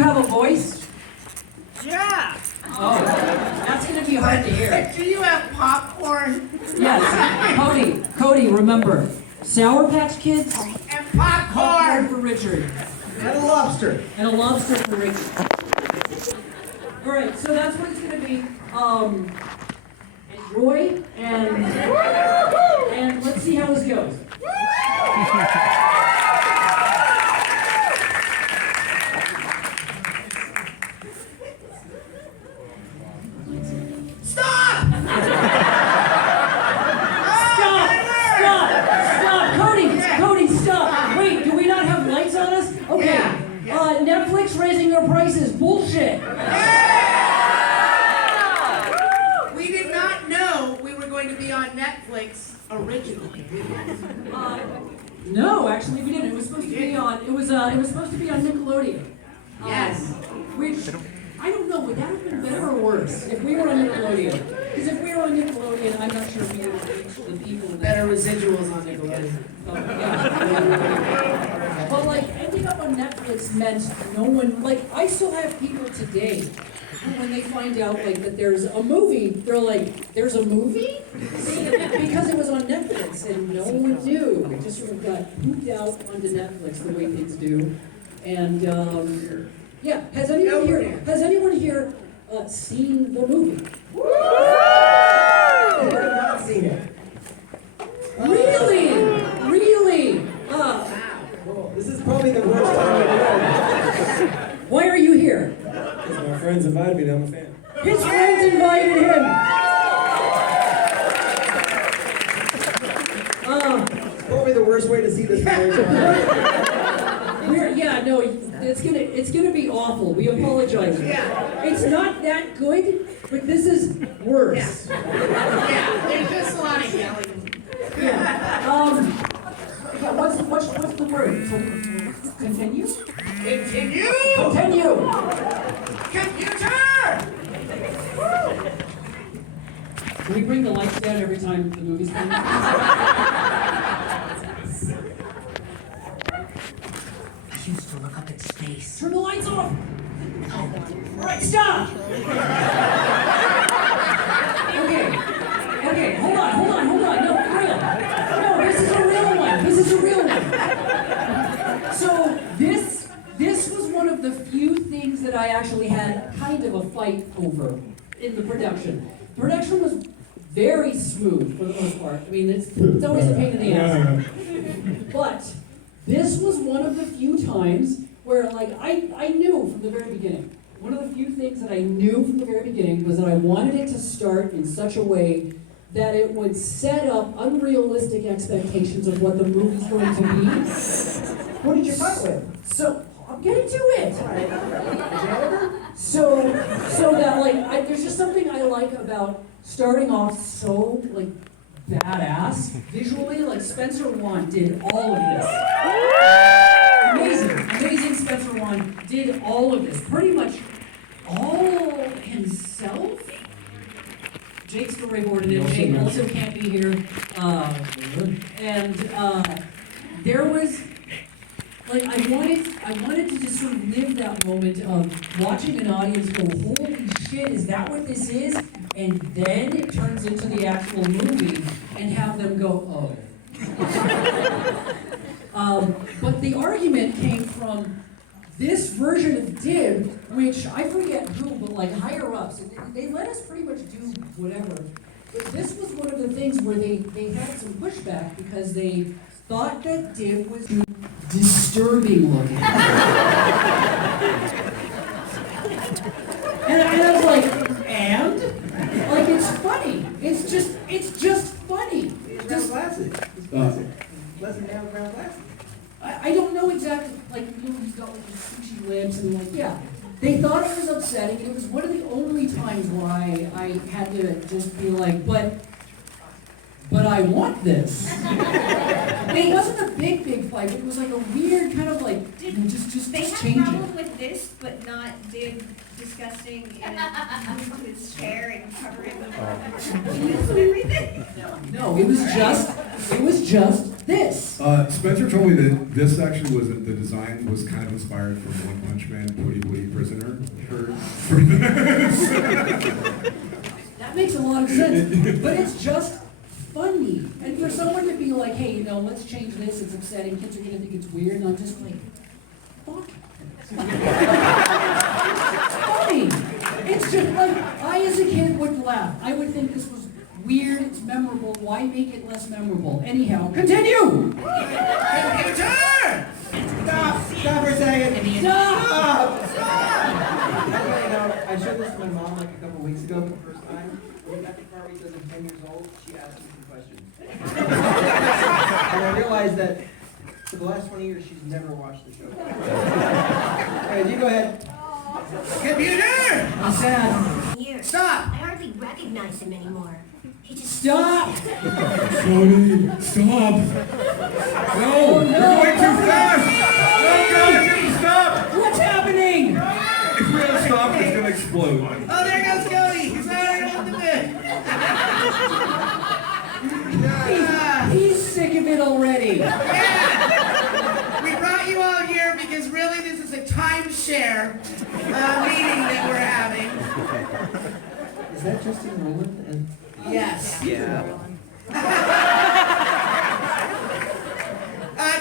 you have a voice? Yeah. Oh, that's going to be hard to hear. Do you have popcorn? Yes. Cody, remember, Sour Patch Kids, And popcorn! for Richard. And a lobster. And a lobster for Richard. All right, so that's what it's going to be. Enjoy, and let's see how this goes. Stop! Cody, stop! Wait, do we not have lights on us? Okay. Yeah. Netflix raising their prices. Bullshit. We did not know we were going to be on Netflix originally. No, actually we didn't. It was supposed to be on. It was supposed to be on Nickelodeon. Yes. Which I don't know. Would that have been better or worse if we were on Nickelodeon? Because if we were on Nickelodeon, I'm not sure if we would reach the people that. Better residuals on Nickelodeon. Yeah. But like ending up on Netflix meant no one. Like I still have people today who, when they find out like that there's a movie, they're like, "There's a movie?" Because it was on Netflix and no one knew. It just sort of got pooped out onto Netflix the way things do. And yeah, has anyone here seen the movie? I have not seen it. Really? Well, this is probably the worst time in the world. Why are you here? Because my friends invited me and I'm a fan. His friends invited him. It's probably the worst way to see this movie. It's gonna be awful. We apologize. Yeah. It's not that good, but this is worse. Yeah, there's just a lot of yelling. Yeah. What's the word? So, continue? Continue! Continue! Computer! Can we bring the lights down every time the movie's coming? I used to look up at space. Turn the lights off! All right, stop! Okay, hold on. No, real. No, this is a real one. So this was one of the few things that I actually had kind of a fight over in the production. The production was very smooth for the most part. I mean, it's always a pain in the ass. But this was one of the few times where, like, I knew from the very beginning. One of the few things that I knew from the very beginning was that I wanted it to start in such a way that it would set up unrealistic expectations of what the movie's going to be. Who did you fight with? So, I'm getting to it. So that, like, there's just something I like about starting off so, like, badass visually. Like, Spencer Wan did all of this. Amazing Spencer Wan did all of this. Pretty much all himself. Jake's storyboarded it. Jake also can't be here. There was, like, I wanted to just sort of live that moment of watching an audience go, holy shit, is that what this is? And then it turns into the actual movie and have them go, oh. But the argument came from this version of DIB, which I forget who, but like higher ups, they let us pretty much do whatever. But this was one of the things where they had some pushback because they thought that DIB was disturbing looking. And I was like, and? Like, it's funny. It's just funny. Brown glasses. It's classic. Lesson down brown glasses. I don't know exactly, like, he's got like these sushi lips and like, yeah. They thought it was upsetting, and it was one of the only times why I had to just be like, but I want this. It wasn't a big fight, but it was like a weird kind of like, just They change had a it. problem with this, but not Dib disgusting and moving to his chair and covering the and everything. No, it was just this. Spencer told me that this actually was, the design was kind of inspired from One Punch Man, Puri Puri for this. That makes a lot of sense, but it's just funny. And for someone to be like, hey, let's change this, it's upsetting, kids are gonna think it's weird, and I'm just like, fuck. It's funny. It's just like, I as a kid would laugh. I would think this was weird, it's memorable, why make it less memorable? Anyhow, continue! Computer! Stop! Stop for a second! Stop! I showed this to my mom like a couple weeks ago for the first time. When Dr. Carvey says I'm 10 years old, she asked me some questions. And I realized that for the last 20 years, she's never watched the show. Alright, you go ahead. Computer! I'm sad. Here. Stop! I hardly recognize him anymore. He just Stop! Jhonen, stop! No, you're going too fast! Oh God, stop! What's happening? If we don't stop, it's gonna explode. Oh, there goes Cody! He's already on the bed! He's sick of it already. Yeah! We brought you all here because really this is a timeshare meeting that we're having. Is that Justin Roland? And Yes. yeah.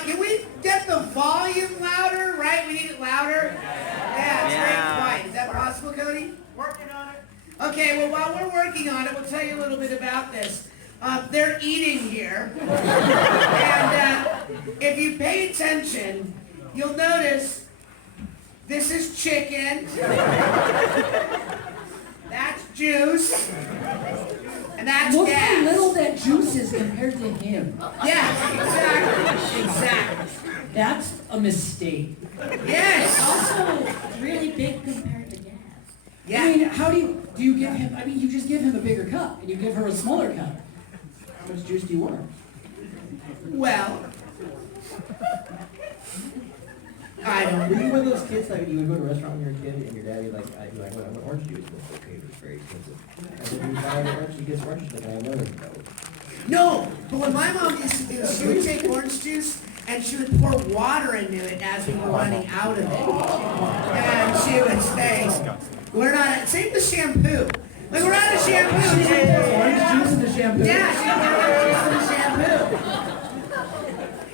Can we get the volume louder? Right? We need it louder? Yeah, it's very quiet. Is that possible, Cody? Working on it. Okay, well, while we're working on it, we'll tell you a little bit about this. They're eating here. And if you pay attention, you'll notice this is chicken. That's juice. And that's Look gas. how little that juice is compared to him. Yes, exactly. Exactly. That's a mistake. Yes. Also, really big compared to gas. Yeah. I mean, how do you give him, you just give him a bigger cup, and you give her a smaller cup. How much juice do you want? Well, I don't. Were you one of those kids that you would go to a restaurant when you were a kid and your daddy like, I want orange juice? It's okay, it's very expensive. And then you buy an orange, you get orange, like I know that. No, but what my mom used to do, she would take orange juice and she would pour water into it as we were running out of it. And she would say, we're not, same with shampoo. Like, we're out of shampoo. Orange juice in the shampoo? Yeah, she would pour orange juice in the shampoo.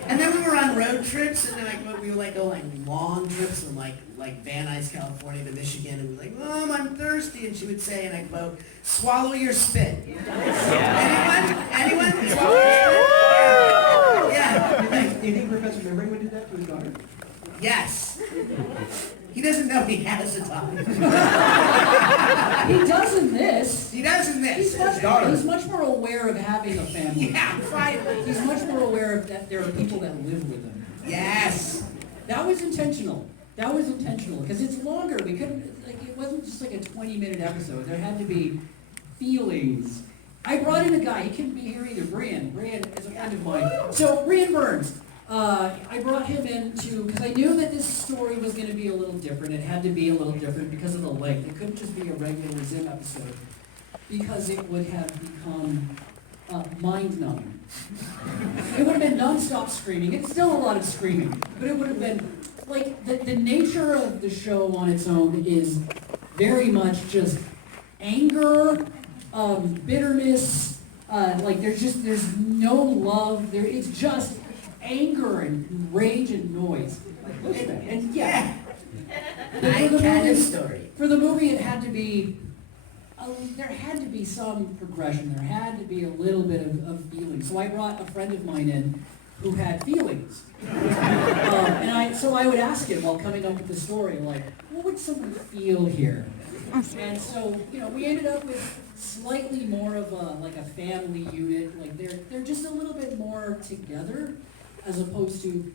And then we were on road trips, and then we would go like long trips from like Van Nuys, California to Michigan, and we were like, Mom, I'm thirsty, and she would say, and I quote, swallow your spit. Anyone? Swallow your spit? Yeah. Do you think Professor Memory would do that to his daughter? Yes. He doesn't know he has a tongue. He does in this. He does in this. He's much more aware of having a family. Yeah, finally. He's much more aware of that there are people that live with him. Yes. That was intentional. Because it's longer. We couldn't, it wasn't just like a 20-minute episode. There had to be feelings. I brought in a guy. He couldn't be here either. Brian is a friend of mine. So, Brian Burns. I brought him in because I knew that this story was going to be a little different. It had to be a little different because of the length. It couldn't just be a regular ZIM episode because it would have become mind-numbing. It would have been non-stop screaming. It's still a lot of screaming, but it would have been like the nature of the show on its own is very much just anger, bitterness. There's no love. It's just anger and rage and noise. And yeah. For the movie, it had to be, there had to be some progression. There had to be a little bit of feeling. So I brought a friend of mine in who had feelings. So I would ask him while coming up with the story, like, what would someone feel here? And so, we ended up with slightly more of a family unit. Like they're just a little bit more together, as opposed to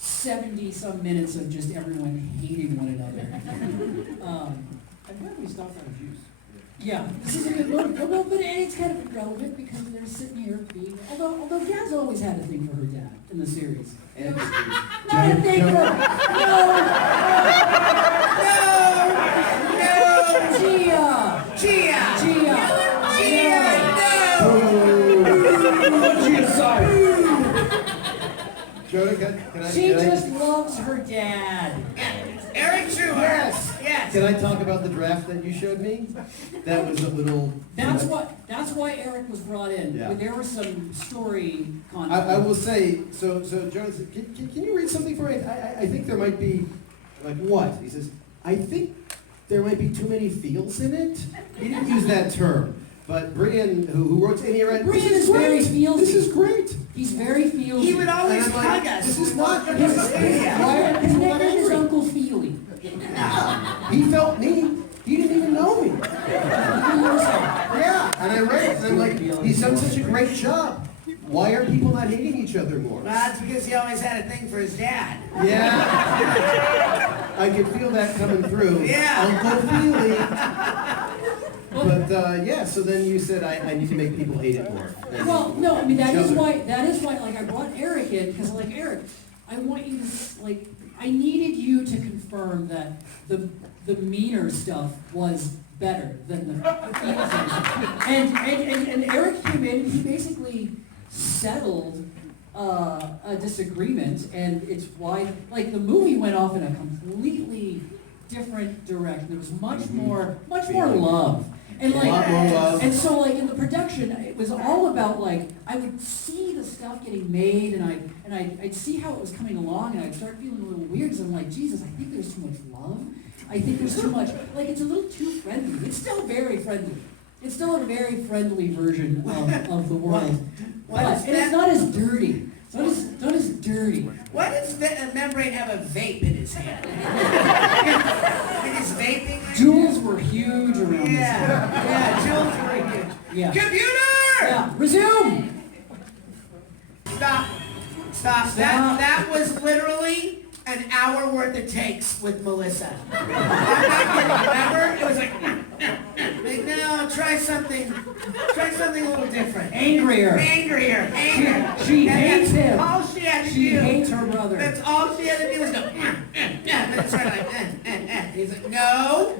70-some minutes of just everyone hating one another. I'm glad we stopped on juice. Yeah, this is a good movie. Well, but it's kind of irrelevant because they're sitting here being. Although Gaz always had a thing for her dad in the series. And Not a thing for. No. Gia. Gia's sorry. Jhonen, can I? She just loves her dad. Eric Trueheart. Yes. Can I talk about the draft that you showed me? That was a little. That's why Eric was brought in. Yeah. There was some story content. I will say, so Jonas, can you read something for me? I think there might be, like what? He says, I think there might be too many feels in it. He didn't use that term. But Brian, who wrote in here, Brian is very feelsy. This is great. He's very feelsy. He would always And I'm like, hug us. this is not- His nickname is Uncle Feely. He felt me. He didn't even know me. Yeah, and I read it, and I'm like, he's done such a great job. Why are people not hating each other more? Well, that's because he always had a thing for his dad. Yeah. I could feel that coming through. Yeah. Uncle Feely. But yeah, so then you said I need to make people hate it more. Well, no, I mean that Each is other. why like I brought Eric in because like Eric, I want you to like I needed you to confirm that the meaner stuff was better than the feels stuff. And Eric came in, he basically settled a disagreement, and it's why like the movie went off in a completely different direction. There was much more love. And like, A lot more love. and so like in the production, it was all about like I would see the stuff getting made, and I'd see how it was coming along, and I'd start feeling a little weird. So I'm like, Jesus, I think there's too much love. I think there's too much. Like it's a little too friendly. It's still very friendly. It's still a very friendly version of the world, and it's not as dirty. It's not as dirty. Why does Membrane have a vape in his hand? Like he's vaping? Jewels were huge around this time. Yeah, Jules were huge. Yeah. Computer! Yeah. Resume. Stop. That was literally an hour worth of takes with Melissa. I'm not kidding. Remember? It was like no, try something a little different. Angrier. She hates him. All she had to She do. hates her brother. That's all she had to do was go. That's right, like. He's like, no.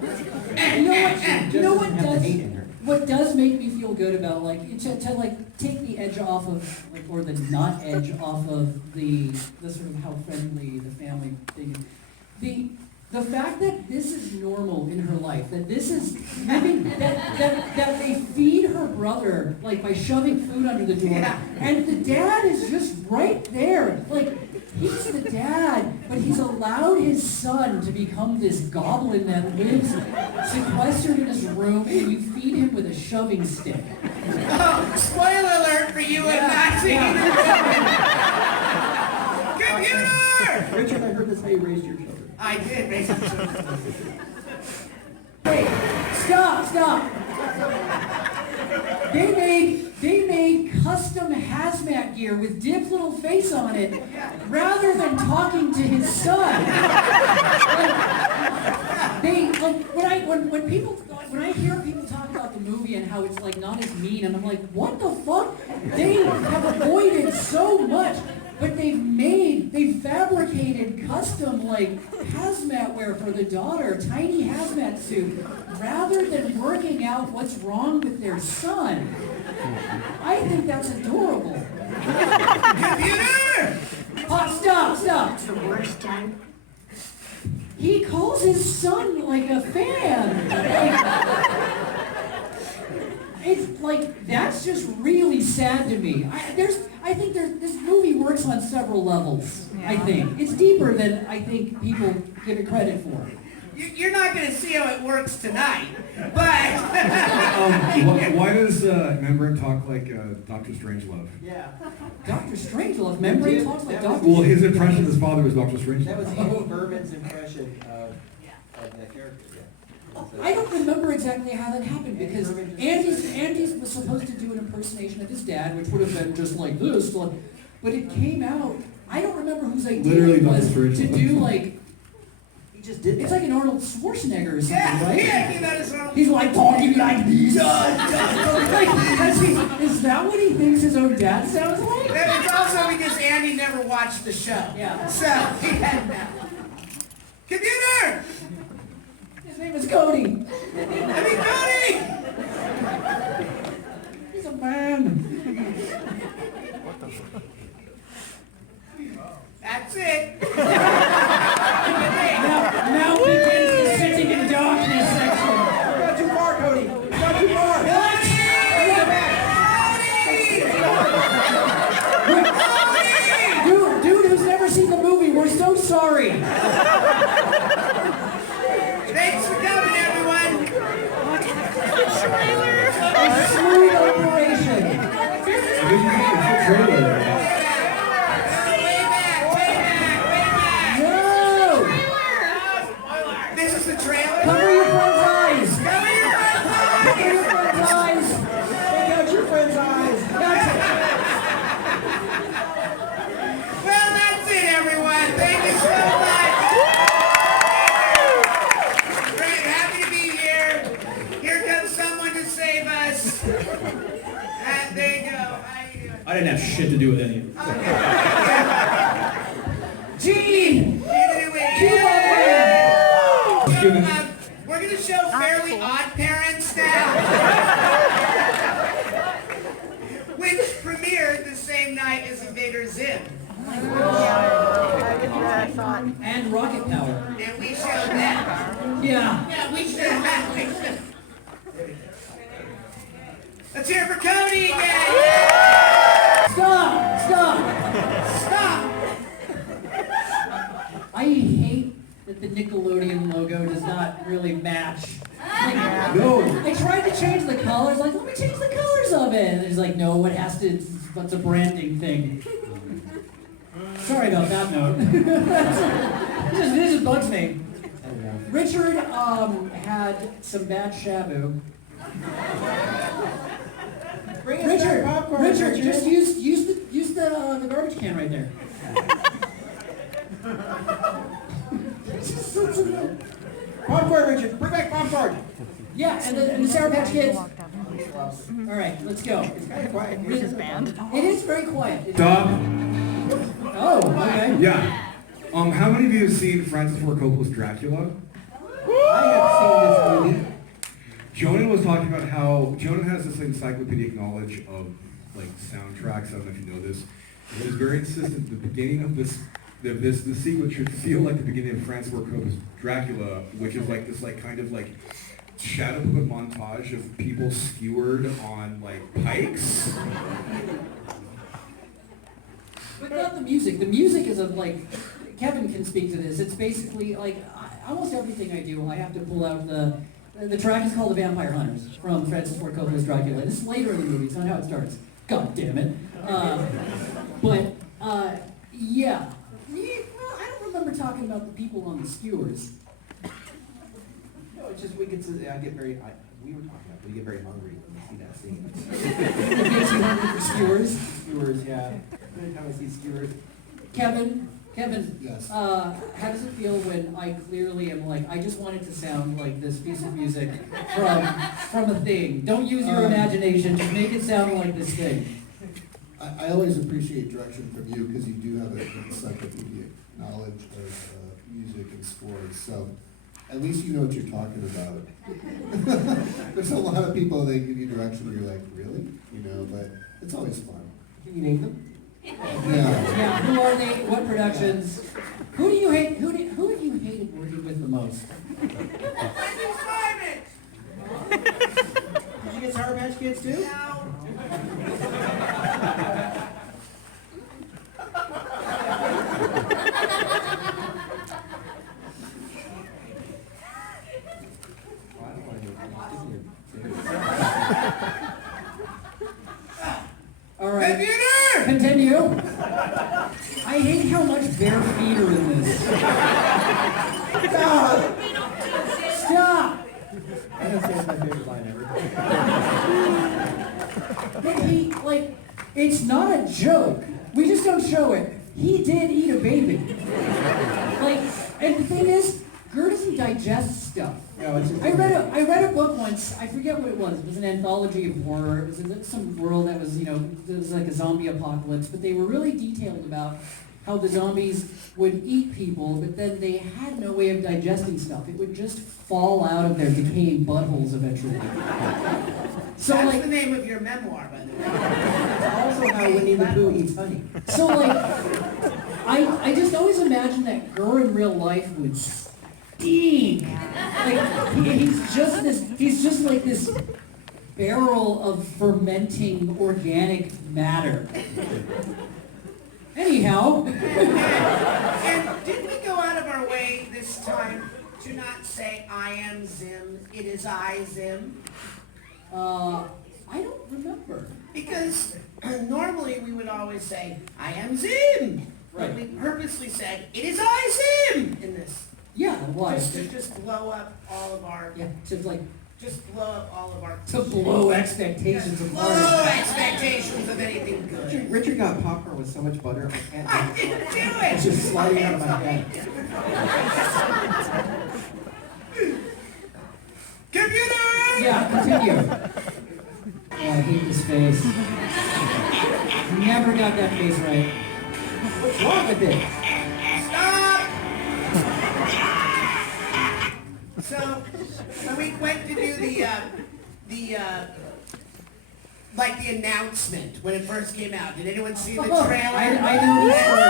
What does make me feel good about like to like take the edge off of like or the not edge off of the sort of how friendly the family thing is. The fact that this is normal in her life, that this is living, that they feed her brother like by shoving food under the door, and the dad is just right there. Like he's the dad, but he's allowed his son to become this goblin that lives sequestered in his room, and you feed him with a shoving stick. Oh, spoiler alert for you and not seeing Computer! Richard, I heard that's how you raised your children. I did raise the children. Hey, stop. They made custom hazmat gear with Dib's little face on it, rather than talking to his son. When I hear people talk about the movie and how it's like not as mean, and I'm like, what the fuck? They have avoided so much. But they've fabricated custom like hazmat wear for the daughter, tiny hazmat suit, rather than working out what's wrong with their son. I think that's adorable. Computer! Stop. The worst time. He calls his son like a fan. It's like, that's just really sad to me. I think this movie works on several levels, I think. It's deeper than I think people give it credit for. You're not going to see how it works tonight, but... Why does Membrane talk like Dr. Strangelove? Yeah. Dr. Strangelove, remember he talks like Dr. Well, his impression of his father was Dr. Strangelove. That was Andy Berman's impression of that character, yeah. I don't remember exactly how that happened because Andy's was supposed to do an impersonation of his dad, which would have been just like this, but it came out. I don't remember whose idea Literally it was Dr. to Strangelove. do like. He just did that. It's like an Arnold Schwarzenegger or something, right? Yeah, he got his own... He's like talking like this. Is that what he thinks his own dad sounds like? It's also because Andy never watched the show. Yeah. So, he had no. Computer! His name is Cody. Cody! He's a man. That's it. Now begins the sitting in dark. this the trailer? Cover your friend's eyes! Cover your friend's eyes! Cover your friend's eyes! Take out your friend's eyes. That's it. Well, that's it, everyone. Thank you so much. Great, happy to be here. Here comes someone to save us. And there you go. How you doing? I didn't have shit to do with any of it. Gene! Anyway, Keep on so, we're going to show Fairly Odd Parents now. Which premiered the same night as Invader ZIM. And rocket power. And we showed that. Yeah. Yeah, we should have. Let's hear it for Cody again. Stop! Stop! Stop. I hate that the Nickelodeon logo does not really match. Like, No. I tried to change the colors, like, let me change the colors of it. And it's like, no, it has to, it's a branding thing. Sorry about that note. This just bugs me. Richard had some bad shabu. Bring us Richard, back popcorn, Richard, just use the garbage can right there. Popcorn, Richard. Bring back popcorn. Yeah, and the Sour Patch Kids. All right, let's go. It's kind of quiet. It is very quiet. Stop. Oh, okay. Yeah. How many of you have seen Francis Ford Coppola's Dracula? I have seen this movie. Jhonen was talking about how Jhonen has this encyclopedic knowledge of like soundtracks. I don't know if you know this. He was very insistent. The beginning of the sequence should feel like the beginning of Francis Ford Coppola's Dracula, which is like this kind of shadow puppet montage of people skewered on like pikes. But not the music. The music is Kevin can speak to this. It's basically almost everything I do, I have to pull out the track is called The Vampire Hunters from Francis Ford Coppola's Dracula. This is later in the movie, it's not how it starts. God damn it. Yeah. Well, I don't remember talking about the people on the skewers. No, it's just we were talking about, we get very hungry when we see that scene. It makes you hungry for skewers. Skewers, yeah. Every time I see skewers. Kevin, Yes. how does it feel when I clearly am I just want it to sound like this piece of music from a thing? Don't use your imagination, just make it sound like this thing. I always appreciate direction from you because you do have an encyclopedic knowledge of music and scores. So at least you know what you're talking about. There's a lot of people that give you direction and you're like, really? But it's always fun. Can you name them? Yeah. Yeah, who are they? What productions? Who do you hate? Who have you hated working with the most? Did you get Sour Patch Kids too? All right. Computer! Continue. I hate how much bare feet are in this. Stop! I don't say it's my favorite line ever. But it's not a joke. We just don't show it. He did eat a baby. And the thing is, Gur doesn't digest stuff. No, it's just I read a book once. I forget what it was. It was an anthology of horror. It was in some world that was, it was like a zombie apocalypse. But they were really detailed about how the zombies would eat people, but then they had no way of digesting stuff. It would just fall out of their decaying buttholes eventually. So That's the name of your memoir, by the way. It's also how Winnie the Pooh eats honey. So I just always imagined that Gur in real life would stink. He's just like this barrel of fermenting organic matter. Anyhow. And did we go out of our way this time to not say I am Zim, it is I Zim? I don't remember. Because normally we would always say I am Zim. But Right. we purposely said it is I Zim in this. Yeah, why? Just blow up all of our, Yeah, to like, just blow up all of our. to blow expectations Blow apart. expectations of anything good. Richard got popcorn with so much butter, I can't. I didn't do it! It's just sliding out of my head. Computer! Yeah, continue. Oh, I hate this face. Never got that face right. What's wrong with it? Stop! So, when we went to do the announcement when it first came out, did anyone see the trailer? I know this story.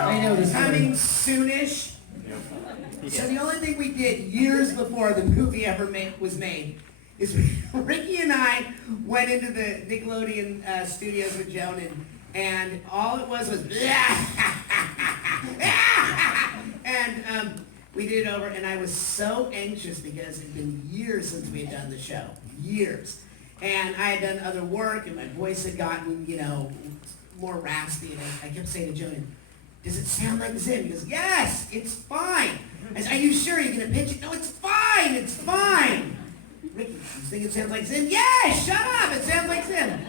I know this Coming story. soonish. So the only thing we did years before the movie ever was made is Ricky and I went into the Nickelodeon studios with Jhonen, and all it was and we did it over, and I was so anxious because it had been years since we had done the show, years. And I had done other work, and my voice had gotten, more raspy, and I kept saying to Jhonen, does it sound like ZIM? He goes, yes, it's fine. I said, are you sure you're going to pitch it? No, it's fine, it's fine. Ricky, you think it sounds like ZIM? Yeah, shut up, it sounds like ZIM.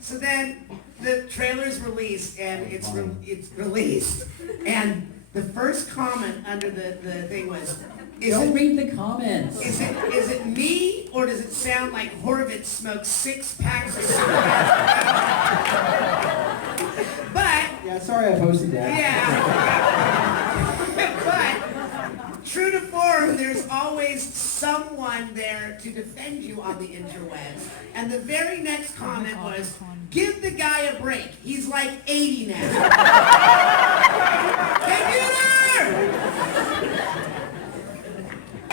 So then the trailer's released, and it's released. And the first comment under the thing was, Don't read the comments. Is it me, or does it sound like Horvitz smoked 6 packs of cigarettes? But, Yeah, sorry I posted that. yeah. But, true to form, there's always someone there to defend you on the interwebs. And the very next comment was, give the guy a break. He's like 80 now. Computer!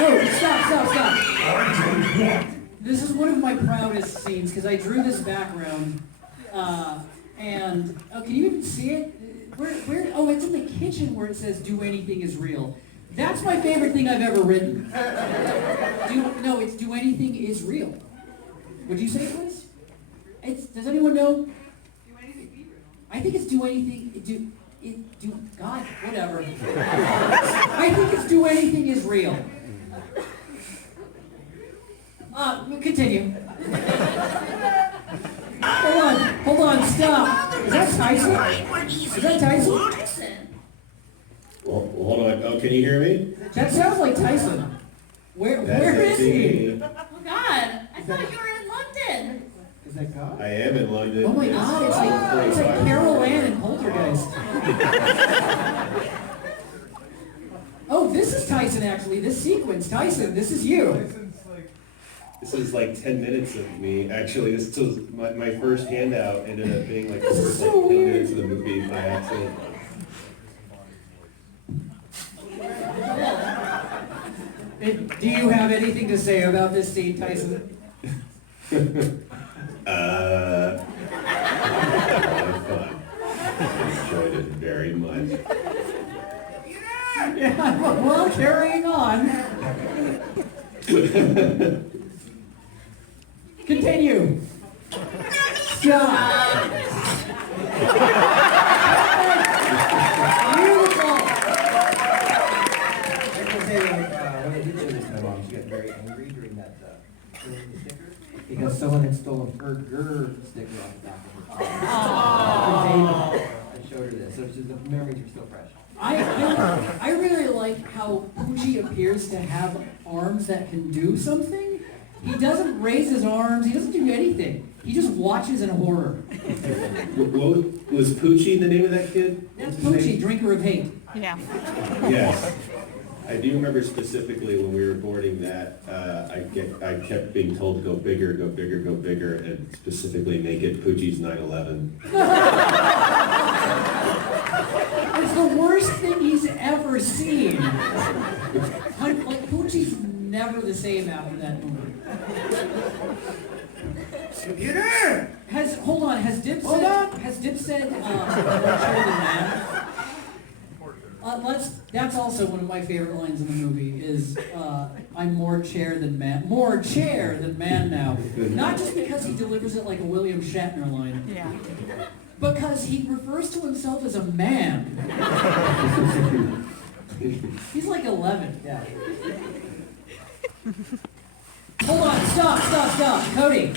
Oh, stop. This is one of my proudest scenes because I drew this background, and can you even see it? Where? Oh, it's in the kitchen where it says "Do anything is real." That's my favorite thing I've ever written. It's "Do anything is real." Would you say it was? Does anyone know? Do anything be real. I think it's "Do anything." God, whatever. I think it's "Do anything is real." We'll continue. Hold on, stop. Is that Tyson? Is that Tyson? Well, hold on. Oh, can you hear me? That sounds like Tyson. Where is he? Oh God, I thought you were in London. Is that God? I am in London. Oh my God, it's like Carol Ann and Poltergeist. Oh, this is Tyson actually, this sequence. Tyson, this is you. This is like 10 minutes of me. Actually, this was my first handout ended up being like the This is first so 10 weird. minutes of the movie by accident. Do you have anything to say about this scene, Tyson? A lot of fun. Enjoyed it very much. Yeah, well, carrying on. Continue. Stop. Beautiful. I can say, when I did show this to my mom, she got very angry during that filling the sticker because someone had stolen her GER sticker off the back of her car. I showed her this, so the memories are still fresh. I really like how Poochie appears to have arms that can do something. He doesn't raise his arms. He doesn't do anything. He just watches in horror. What was Poochie the name of that kid? That's What's his Poochie, name? drinker of hate. Yeah. Yes. I do remember specifically when we were boarding that, I kept being told to go bigger, go bigger, go bigger, and specifically make it Poochie's 9/11. It's the worst thing he's ever seen. Like, Poochie's never the same after that movie. Computer! Has Dip said more chair than man? That's also one of my favorite lines in the movie is, I'm more chair than man. More chair than man now. Not just because he delivers it like a William Shatner line. Yeah. Because he refers to himself as a man. He's like 11. Yeah. Hold on, stop. Cody,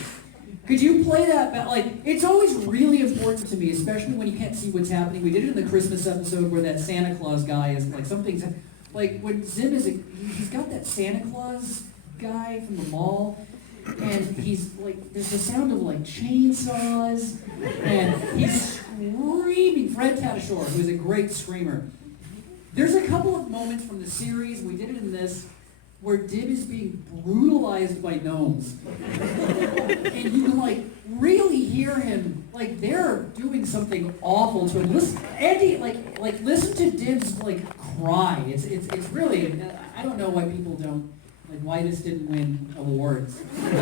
could you play that back? Like, it's always really important to me, especially when you can't see what's happening. We did it in the Christmas episode where that Santa Claus guy is like, something's, like when Zim is, he's got that Santa Claus guy from the mall, and he's like, there's the sound of like chainsaws, and he's screaming. Fred Tatasciore, who is a great screamer. There's a couple of moments from the series, we did it in this, where Dib is being brutalized by gnomes. And you can like really hear him, like they're doing something awful to him. Listen, Andy, like listen to Dib's like cry. It's really, I don't know why people don't, like why this didn't win awards. Listen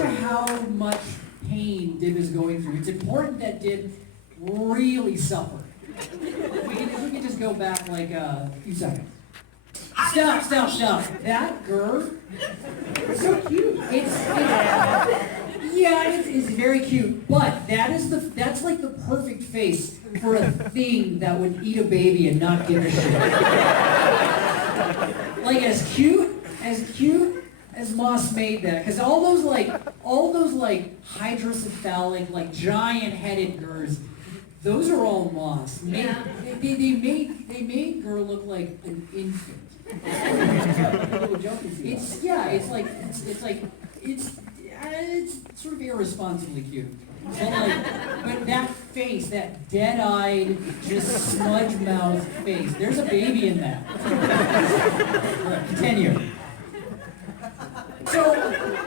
to how much pain Dib is going through. It's important that Dib really suffered. If we can just go back like a few seconds. Stop. That girl, it's so cute. It's very cute, but that's like the perfect face for a thing that would eat a baby and not give a shit. Like as cute as Moss made that, because all those hydrocephalic, like giant-headed girls, those are all Moss. They made girl look like an infant. It's sort of irresponsibly cute. But that face, that dead-eyed, just smudge-mouthed face, there's a baby in that. Continue. So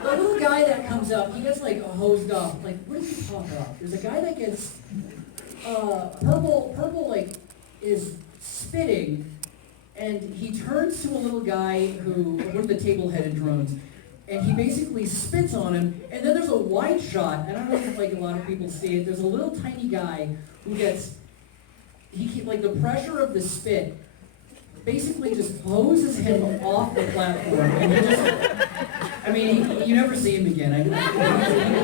the little guy that comes up, he gets like hosed off. Like, what does he talk about? There's a guy that gets purple like is spitting. And he turns to a little guy who, one of the table-headed drones, and he basically spits on him, and then there's a wide shot, and I don't know if like a lot of people see it, there's a little tiny guy who gets, like the pressure of the spit basically just hoses him off the platform, and you never see him again,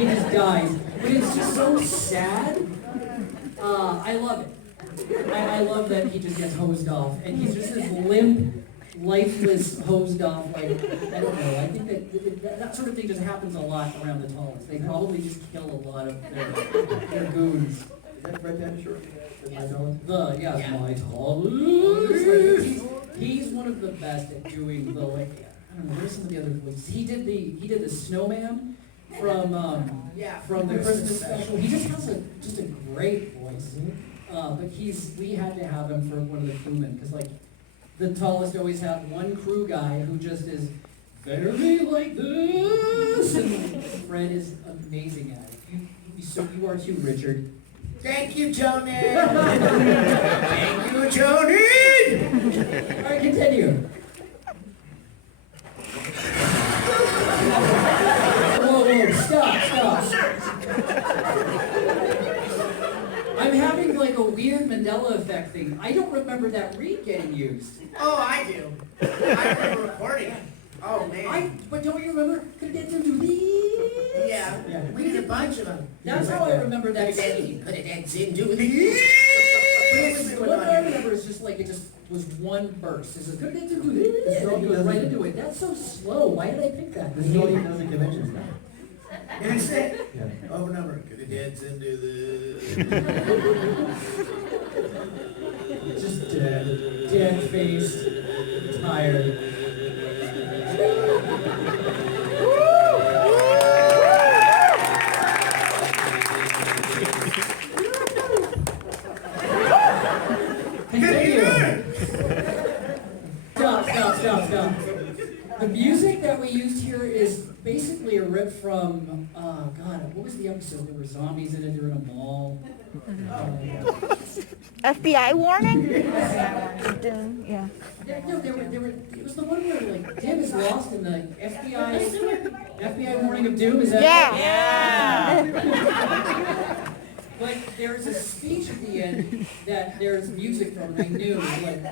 he just dies, but it's just so sad. I love it. I love that he just gets hosed off, and he's just this limp, lifeless, hosed off, like, I don't know, I think that sort of thing just happens a lot around the tallest. They probably just kill a lot of their goons. Is that Fred Tatasciore? My tallest. He's one of the best at doing the, like, I don't know, what are some of the other voices? He did the snowman from the Christmas special. He just has a great voice. But we had to have him for one of the crewmen, because like the tallest always had one crew guy who just is better be like this, and Fred is amazing at it. You are too, Richard. Thank you, Jhonen. Thank you, Jhonen. All right, continue. Whoa, stop. I'm having like a weird Mandela effect thing. I don't remember that reed getting used. Oh, I do. I remember recording it. Oh, man. But don't you remember? Yeah. We did a bunch of them. That's how I remember that scene. Put it in Zim, do these. What I remember is just like it just was one burst. It says, put it into this. And then he goes right into it. That's so slow. Why did I pick that? This is all you know the conventions now. That's it. Yeah. Over and over. Put it in Zim, do this. Just dead-faced, tired. Continue. Stop. The music that we used here is basically a rip from, what was the episode? There were zombies in it, they were in a mall. FBI warning? Yeah. No, it was the one where like Dib is lost in the FBI warning of doom, is that? Yeah. But there's a speech at the end that there's music from, and I knew, like,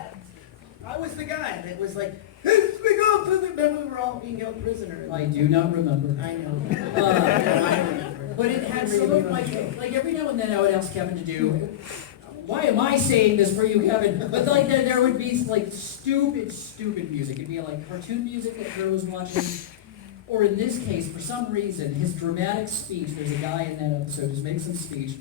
I was the guy that was like, remember we were all being held prisoner. I do not remember. I know. But it had some of like every now and then I would ask Kevin to do, why am I saying this for you, Kevin? But like there would be like stupid music. It'd be like cartoon music that Drew was watching. Or in this case, for some reason, his dramatic speech, there's a guy in that episode who's making some speech,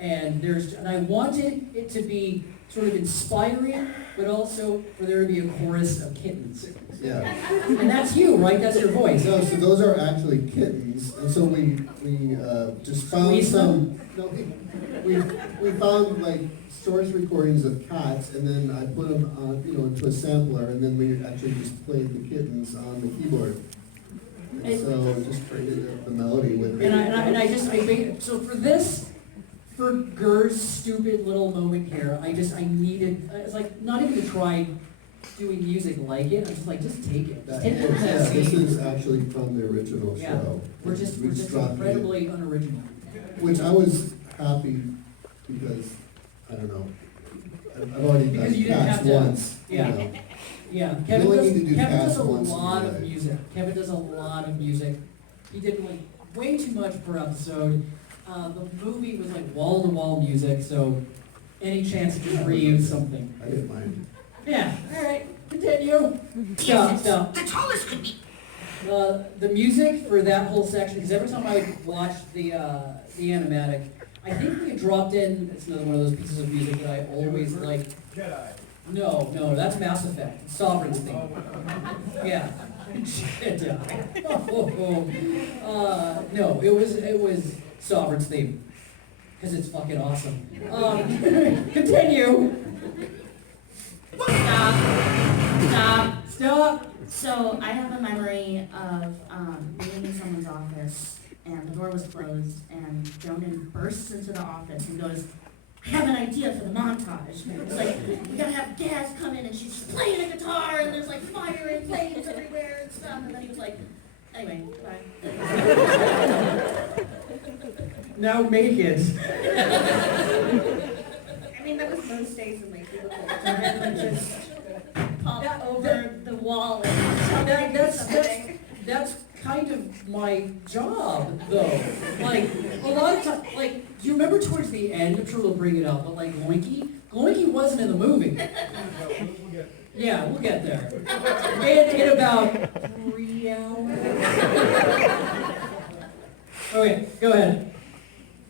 and I wanted it to be sort of inspiring, but also for there to be a chorus of kittens. Yeah. And that's you, right? That's your voice. No, so those are actually kittens, and so we just found Squeeze some. No, we found like source recordings of cats, and then I put them on, into a sampler, and then we actually just played the kittens on the keyboard. And so just created the melody with it. So for this, for Gur's stupid little moment here, I needed, it's like, not even to try doing music like it, I'm just like, just take it. Just take it from that This scene. is actually from the original Yeah. show. We're just dropped it. incredibly unoriginal. Which I was happy because, I don't know, I've already Because done you didn't cats have to- once. yeah. Yeah, You Kevin only does, need to do Kevin cats does a once in lot your of life. music. Kevin does a lot of music. He did like way too much per episode. The movie was like wall-to-wall music, so any chance to just reuse something. I didn't mind. Yeah, all right, continue. Stop. The tallest could be. The music for that whole section, because every time I watch the animatic, I think we dropped in, it's another one of those pieces of music that I always like. Jedi. No, that's Mass Effect, Sovereign's theme. Yeah. Jedi. No, it was Sovereign's theme. Because it's fucking awesome. Continue. Stop. So I have a memory of being in someone's office and the door was closed and Jhonen bursts into the office and goes, I have an idea for the montage. It's like, we gotta have gas come in and she's playing a guitar and there's like fire and flames everywhere and stuff. And then he was like, anyway, bye. Now make it. I mean, that was most days in like the whole And then just pop over the wall and That's kind of my job, though. Like, a lot of times, like, do you remember towards the end, I'm sure we'll bring it up, but like Gloinky wasn't in the movie. Yeah, we'll get there. In about 3 hours. Okay, go ahead.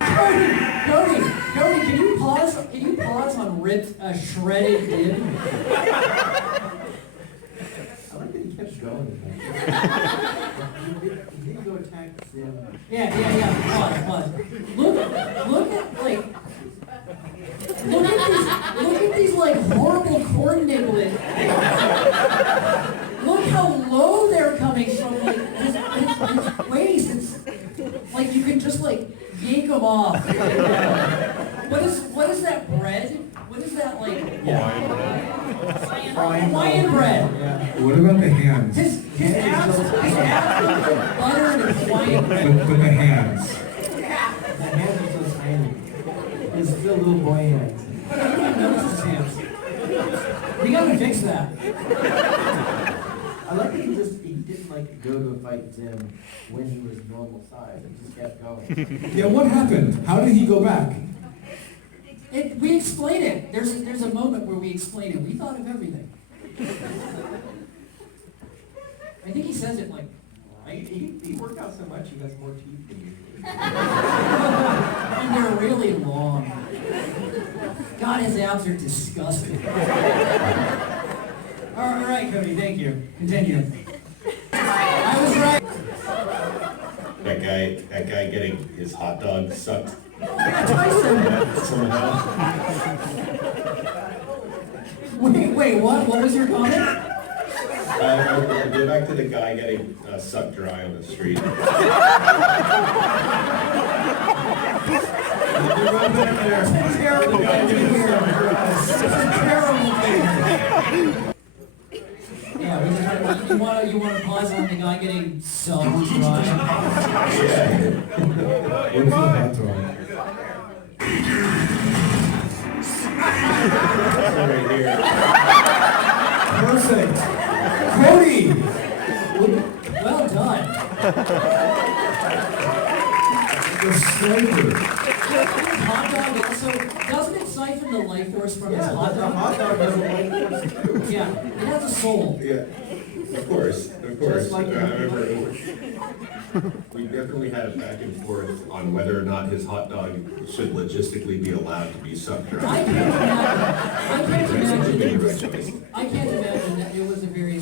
Cody, can you pause on ripped, shredded DIM? I like that he kept going. He didn't go attack Zim. Yeah, pause. Look at these like horrible corn niblet. Look how low they're coming from, like, his waist. It's like you can just like yank them off. What is that bread? What is that like? Hawaiian bread. Yeah. What about the hands? His abs are butter and Hawaiian bread. But the hands. The hands are so tiny. It's still little boy hands. I don't even notice his hands. We gotta fix that. I like that he didn't like go to a fight Zim when he was normal size. He just kept going. Yeah, what happened? How did he go back? We explain it. There's a moment where we explain it. We thought of everything. I think he says it like, right? He worked out so much he has more teeth than usually. And they're really long. God, his abs are disgusting. All right, Cody, thank you. Continue. I was right. That guy getting his hot dog sucked somehow. Wait, what? What was your comment? Go back to the guy getting sucked dry on the street. It's a terrible thing to hear. It's a terrible thing. Yeah, you want to pause on the guy getting sucked dry? What is the hot dog? Right here. Perfect. Cody! Well done. The sniper. Hot dog also, doesn't it siphon the hot dog doesn't like what's true. Yeah, it has a soul. Yeah, of course. Just like I remember we definitely had a back and forth on whether or not his hot dog should logistically be allowed to be suck-dried. I can't imagine that it was a very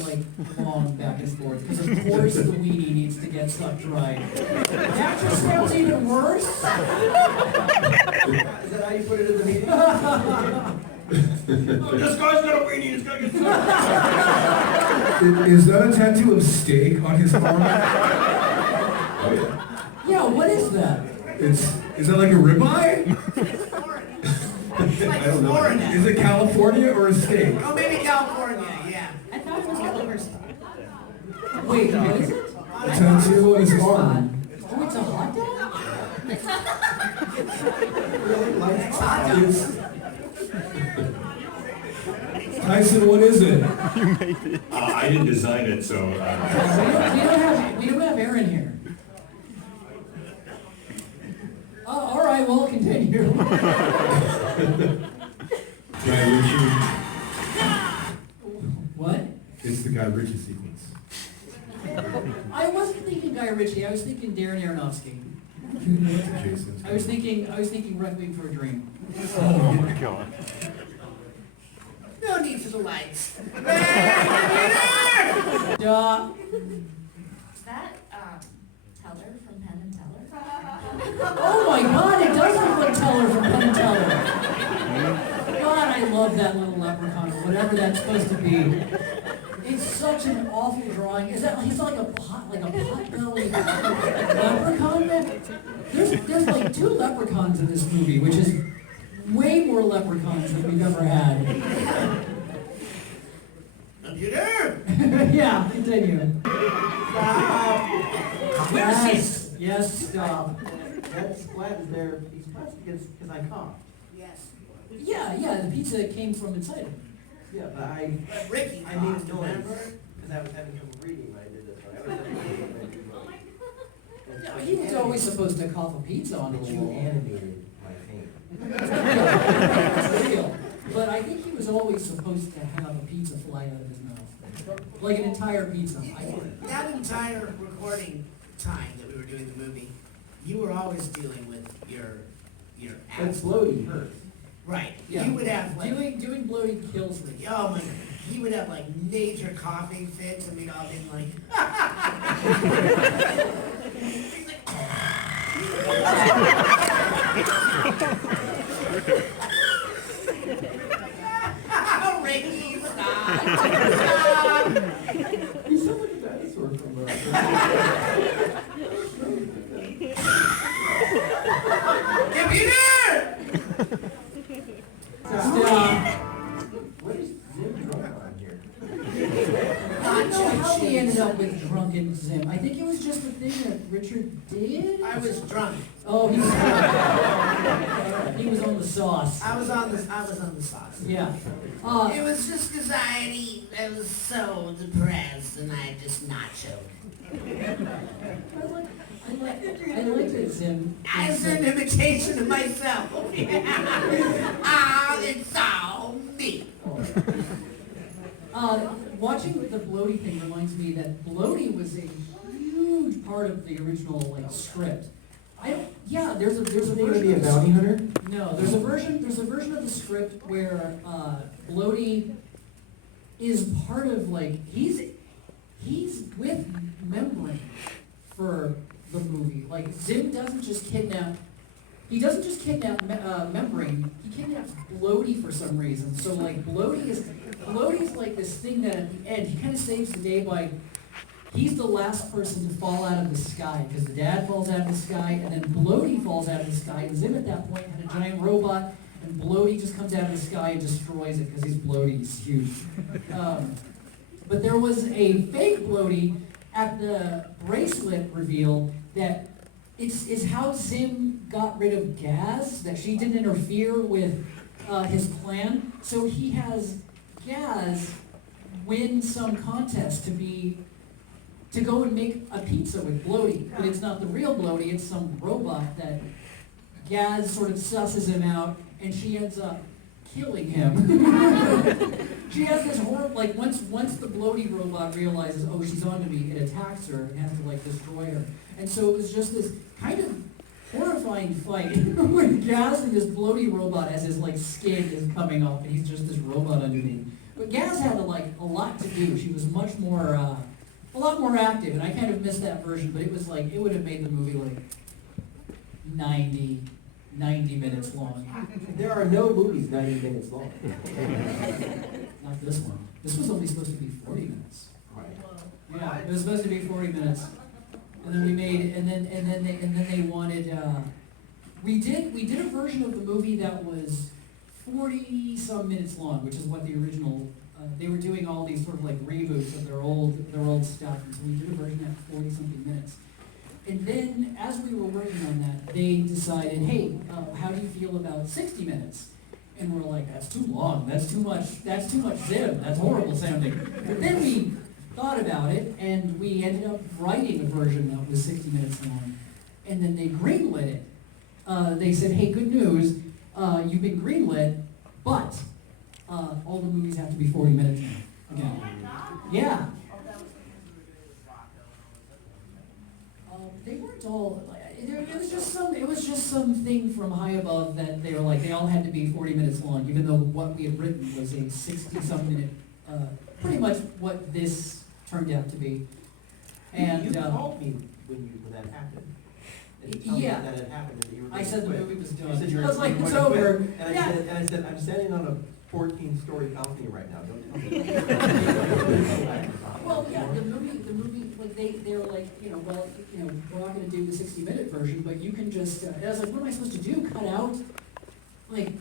long back and forth, because of course the weenie needs to get sucked dry. That just sounds even worse. Is that how you put it in the meeting? This guy's got a weenie, he's got to get sucked. Is that a tattoo of steak on his arm? Oh, yeah. Yeah, what is that? Is that like a ribeye? It's like Florida. Is it California or a steak? Oh, maybe California, yeah. I thought it was a liver spot. Wait, what is it? A tattoo on his arm. Oh, it's a hot dog? Tyson, what is it? I didn't design it, so. We don't have Aaron here. All right, well, continue. Guy Ritchie. What? It's the Guy Ritchie sequence. I wasn't thinking Guy Ritchie. I was thinking Darren Aronofsky. Jason. I was thinking Requiem for a Dream. Oh my God. No need for the lights. Duh. Is that, Teller from Penn and Teller? Oh my God, it does look like Teller from Penn and Teller. God, I love that little leprechaun, or whatever that's supposed to be. It's such an awful drawing. Is that he's like a pot-bellied leprechaun? There's like 2 leprechauns in this movie, which is way more leprechauns than we've ever had. Computer! Yeah, continue. Yes. Yes, stop. That splat is there, he's pressed because I coughed. Yes. Yeah, the pizza came from inside him. Yeah, but Ricky I made coughed, a noise, remember? because I was having trouble breathing when I did this. I was having trouble breathing. No, he was always supposed to cough a pizza onto But the you wall. animated my pain. That's real. But I think he was always supposed to have a pizza fly out of his mouth. Like an entire pizza. That entire recording time that we were doing the movie, you were always dealing with your That's asthma. bloating hurt. Right. Yeah. You would have Doing bloating kills me. oh my, he would have major coughing fits, and we'd all be like, oh, Ricky, stop. You sound like a dinosaur from Computer! Stop. What is Zim drunk on here? I don't know how we ended up with drunken Zim. I think it was just a thing that Richard did. I was drunk. Oh, he was drunk. He was on the sauce. I was on the sauce. Yeah. It was just because I was so depressed and I just nachoed. I liked it, Zim. As an imitation of myself. Ah, it's all me. Watching the Bloaty thing reminds me that Bloaty was a huge part of the original script. There's a There's version going to be a of the bounty hunter? No, there's a version of the script where Bloaty is part of he's with Membrane for the movie. Zim doesn't just kidnap. He doesn't just kidnap Membrane. He kidnaps Bloaty for some reason. So Bloaty's like this thing that at the end he kind of saves the day by. He's the last person to fall out of the sky because the dad falls out of the sky and then Bloaty falls out of the sky. And Zim at that point had a giant robot and Bloaty just comes out of the sky and destroys it because he's Bloaty. He's huge. But there was a fake Bloaty at the bracelet reveal that it's how Zim got rid of Gaz, that she didn't interfere with his plan. So he has Gaz win some contest to go and make a pizza with Bloaty. But it's not the real Bloaty, it's some robot that Gaz sort of susses him out, and she ends up killing him. She has this horrible, like once the bloaty robot realizes, oh, she's onto me, it attacks her and has to like destroy her. And so it was just this kind of horrifying fight with Gaz and this bloaty robot as his like skin is coming off and he's just this robot underneath. But Gaz had a lot to do. She was much more, a lot more active, and I kind of missed that version, but it was like, it would have made the movie like 90 minutes long. There are no movies 90 minutes long. Not this one. This was only supposed to be 40 minutes. Right. Yeah, it was supposed to be 40 minutes. And then we made, and then they wanted, we did a version of the movie that was 40 some minutes long, which is what the original, they were doing all these sort of like reboots of their old stuff, and so we did a version at 40 something minutes. And then, as we were working on that, they decided, hey, how do you feel about 60 minutes? And we're like, that's too long, that's too much ZIM, that's horrible sounding. But then we thought about it, and we ended up writing a version that was 60 minutes long. And then they greenlit it. They said, hey, good news, you've been greenlit, but all the movies have to be 40 minutes now. Again. Yeah. They weren't all. It was just something from high above that they were like they all had to be 40 minutes long, even though what we had written was a 60-some minute, pretty much what this turned out to be. And you called me when that happened. And you told me yeah, that had happened, and you were I said the quit. movie was done. You said you were I was like, going it's to quit. over. And Yeah. I said, I'm standing on a 14-story balcony right now. Don't tell me. Well, yeah, the movie, like they were like, well, we're not going to do the 60-minute version, but you can just. And I was like, what am I supposed to do? Cut out like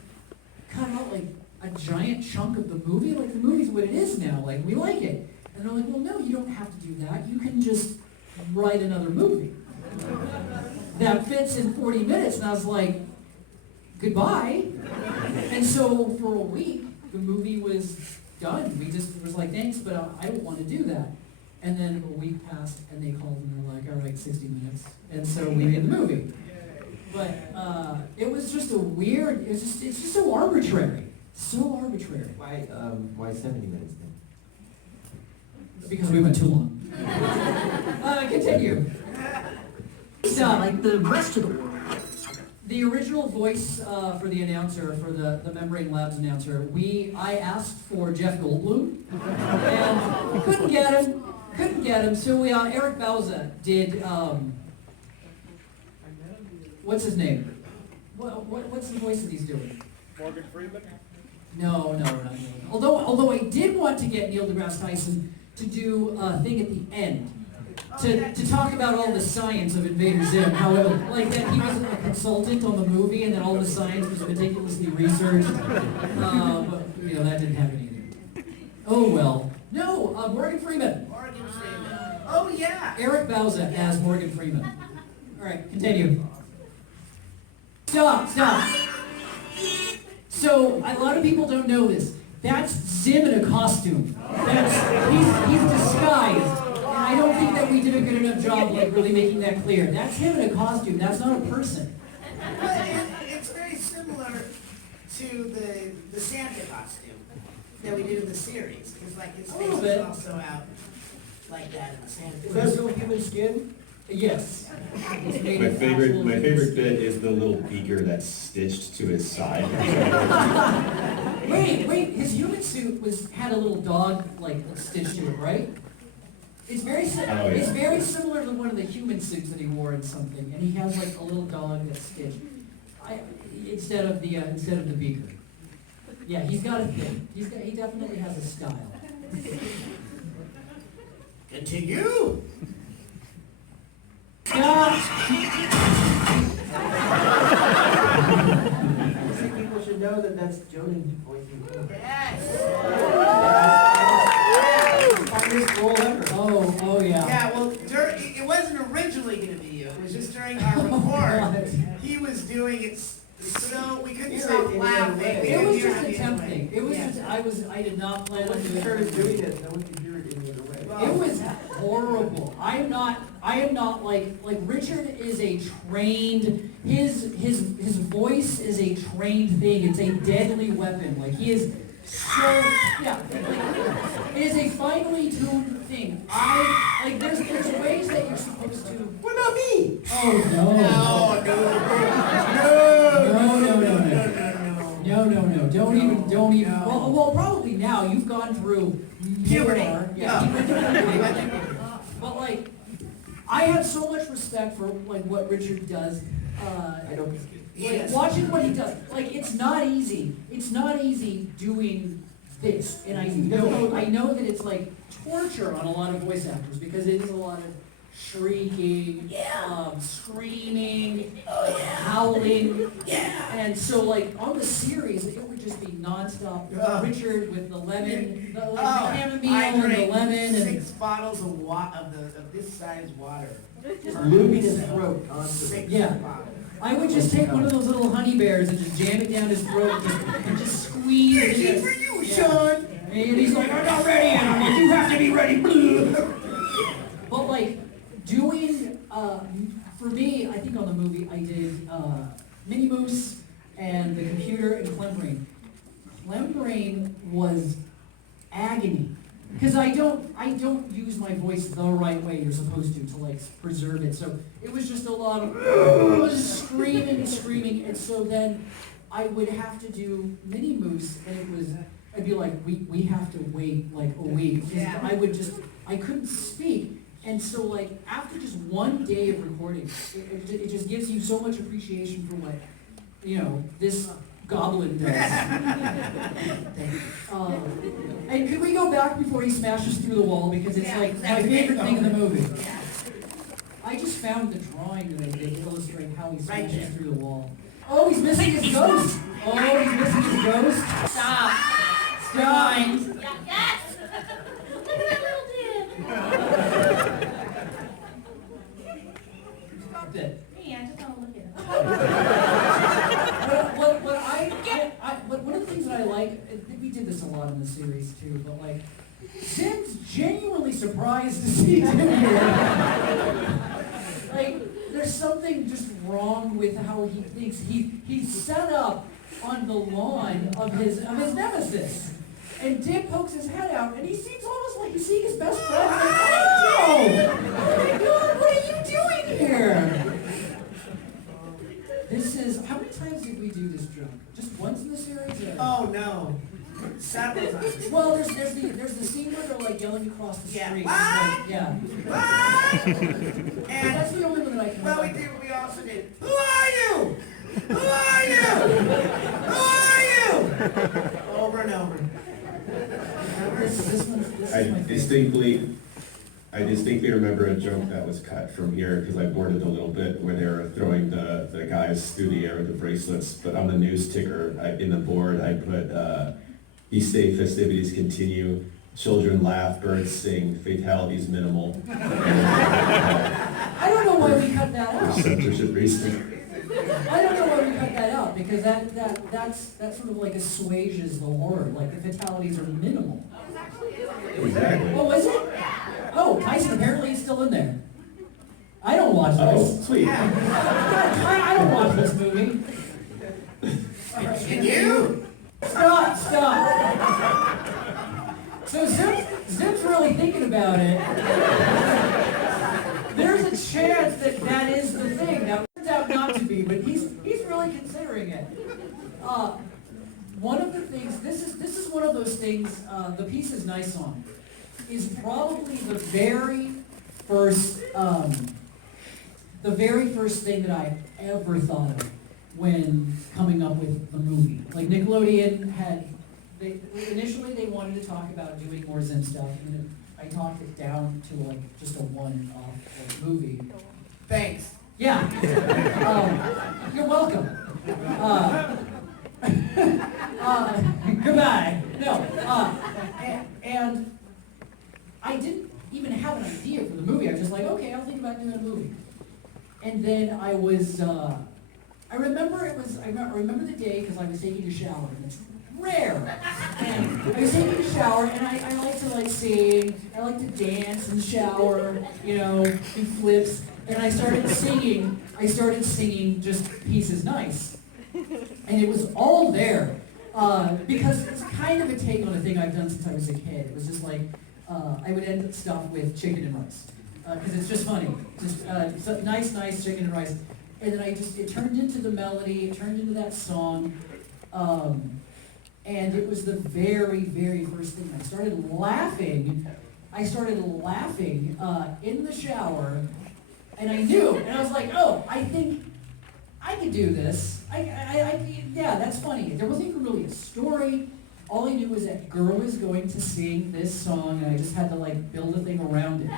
a giant chunk of the movie? Like the movie's what it is now. Like we like it. And they're like, well, no, you don't have to do that. You can just write another movie that fits in 40 minutes. And I was like, goodbye. And so for a week, the movie was done. We just was like, thanks, but I don't want to do that. And then a week passed, and they called and they're like, all right, 60 minutes. And so we made the movie. But it was just a weird, it's just so arbitrary. So arbitrary. Why 70 minutes then? Because we went too long. Continue. Stop. Like the rest of the world. The original voice for the announcer, for the Membrane Labs announcer, I asked for Jeff Goldblum, and couldn't get him, so Eric Bauza did, what's his name? What's the voice that he's doing? Morgan Freeman? No, not Morgan. Although I did want to get Neil deGrasse Tyson to do a thing at the end, to talk about all the science of Invader ZIM, however, like that he was a consultant on the movie and that all the science was meticulously researched. But, that didn't happen either. Oh well. No, Morgan Freeman. Morgan Freeman. Oh yeah. Eric Bauza as Morgan Freeman. All right, continue. Stop. So, a lot of people don't know this. That's ZIM in a costume. He's disguised. And I don't think that we did a good enough job really making that clear. That's him in a costume. That's not a person. But it's very similar to the Santa costume that we did in the series. Because like his face is also out like that in the Santa. Is that still human skin? Yes. My favorite bit is the little beaker that's stitched to his side. Wait, his human suit had a little dog stitched to it, right? It's very similar to one of the human suits that he wore in something, and he has a little dog that's stitched. Instead of the beaker. Yeah, he's got a thing. He definitely has a style. Continue. I think people should know that that's Jhonen voicing. Yes. Funniest role ever. Oh yeah. Yeah, well, it wasn't originally going to be you. It was just during our record. He was doing it so we couldn't stop laughing. It was just a temp thing. It was just I did not plan on doing it. Started doing it, no one could hear it any other way. It It was horrible. I am not like Richard is a trained, his voice is a trained thing. It's a deadly weapon. Like he is so, yeah, like, it is a finely tuned thing. There's ways that you're supposed to. What about me? Oh no. No. Don't even. Well, probably now you've gone through Puberty. Yeah. But like, I have so much respect for like what Richard does. I don't. Like, watching what he does, like it's not easy. It's not easy doing this, and I know that it's like torture on a lot of voice actors because it is a lot of shrieking, screaming, howling, and so like on the series it would just be nonstop. Richard with the lemon, the chamomile and the lemon, and 6 bottles of of this size water. Just lubing his throat constantly. 6 bottles. I would just take one of those little honey bears and just jam it down his throat and just squeeze it. Easy for you, Sean. And he's like, I'm not ready. And I'm like, you have to be ready. But like doing, for me, I think on the movie I did Mini Moose and the computer and Clembrain. Clembrain was agony. Because I don't use my voice the right way you're supposed to like preserve it. So it was just a lot of screaming, and so then I would have to do Mini Moose, and I'd be like, we have to wait like a week. I couldn't speak, and so like after just one day of recording, it just gives you so much appreciation for what this goblin does. And could we go back before he smashes through the wall, because it's like my favorite thing in the movie. I just found the drawing that I did to illustrate how he smashes through the wall. Oh, he's missing his ghost! Oh, he's missing his ghost! Stop! Yes! Look at that little dip! Stop it. Hey, I just want to look at it. But one of the things that I like, I think we did this a lot in the series too, but like, Zim's genuinely surprised to see Jim here. Like, there's something just wrong with how he thinks. He's set up on the lawn of his nemesis. And Dick pokes his head out, and he seems almost like he's seeing his best friend. Like, oh my God, what are you doing here? This is, how many times did we do this joke? Just once in the series? Or? Oh no, several times. Well, there's the scene where they're like yelling across the street. What? Like, yeah. What? And that's the only one that I can Well, remember. we also did. Who are you? Who are you? Who are you? Over and over. This is my favorite. I distinctly remember a joke that was cut from here because I boarded a little bit where they were throwing the guys through the air with the bracelets. But on the news ticker in the board, I put East Day festivities continue, children laugh, birds sing, fatalities minimal. I don't know why we cut that out. Censorship reason. I don't know why we cut that out, because that sort of like assuages the horror. Like the fatalities are minimal. Exactly. Oh, is it? Oh, Tyson apparently is still in there. I don't watch this. Oh, sweet. I don't watch this movie. Can you? Stop. So Zim's really thinking about it. There's a chance that is the thing. Now, it turns out not to be, but he's really considering it. One of the things, this is one of those things, the piece is nice on, is probably the very first thing that I ever thought of when coming up with the movie. Like Nickelodeon initially they wanted to talk about doing more Zim stuff, and then I talked it down to like just a one-off movie. Thanks. Yeah. You're welcome. Goodbye. No. And I didn't even have an idea for the movie. I was just like, okay, I'll think about doing a movie. And then I was, I remember the day because I was taking a shower, and it's rare. And I was taking a shower, and I like to like sing, I like to dance in the shower, you know, do flips, and I started singing just Peace is Nice. And it was all there, because it's kind of a take on a thing I've done since I was a kid. It was just like, I would end stuff with chicken and rice, because it's just funny. Just so nice chicken and rice. And then it turned into the melody, it turned into that song, and it was the very, very first thing. I started laughing in the shower, and I knew, and I was like, oh, I think I could do this. Yeah, that's funny. There wasn't even really a story. All I knew was that girl was going to sing this song, and I just had to like build a thing around it.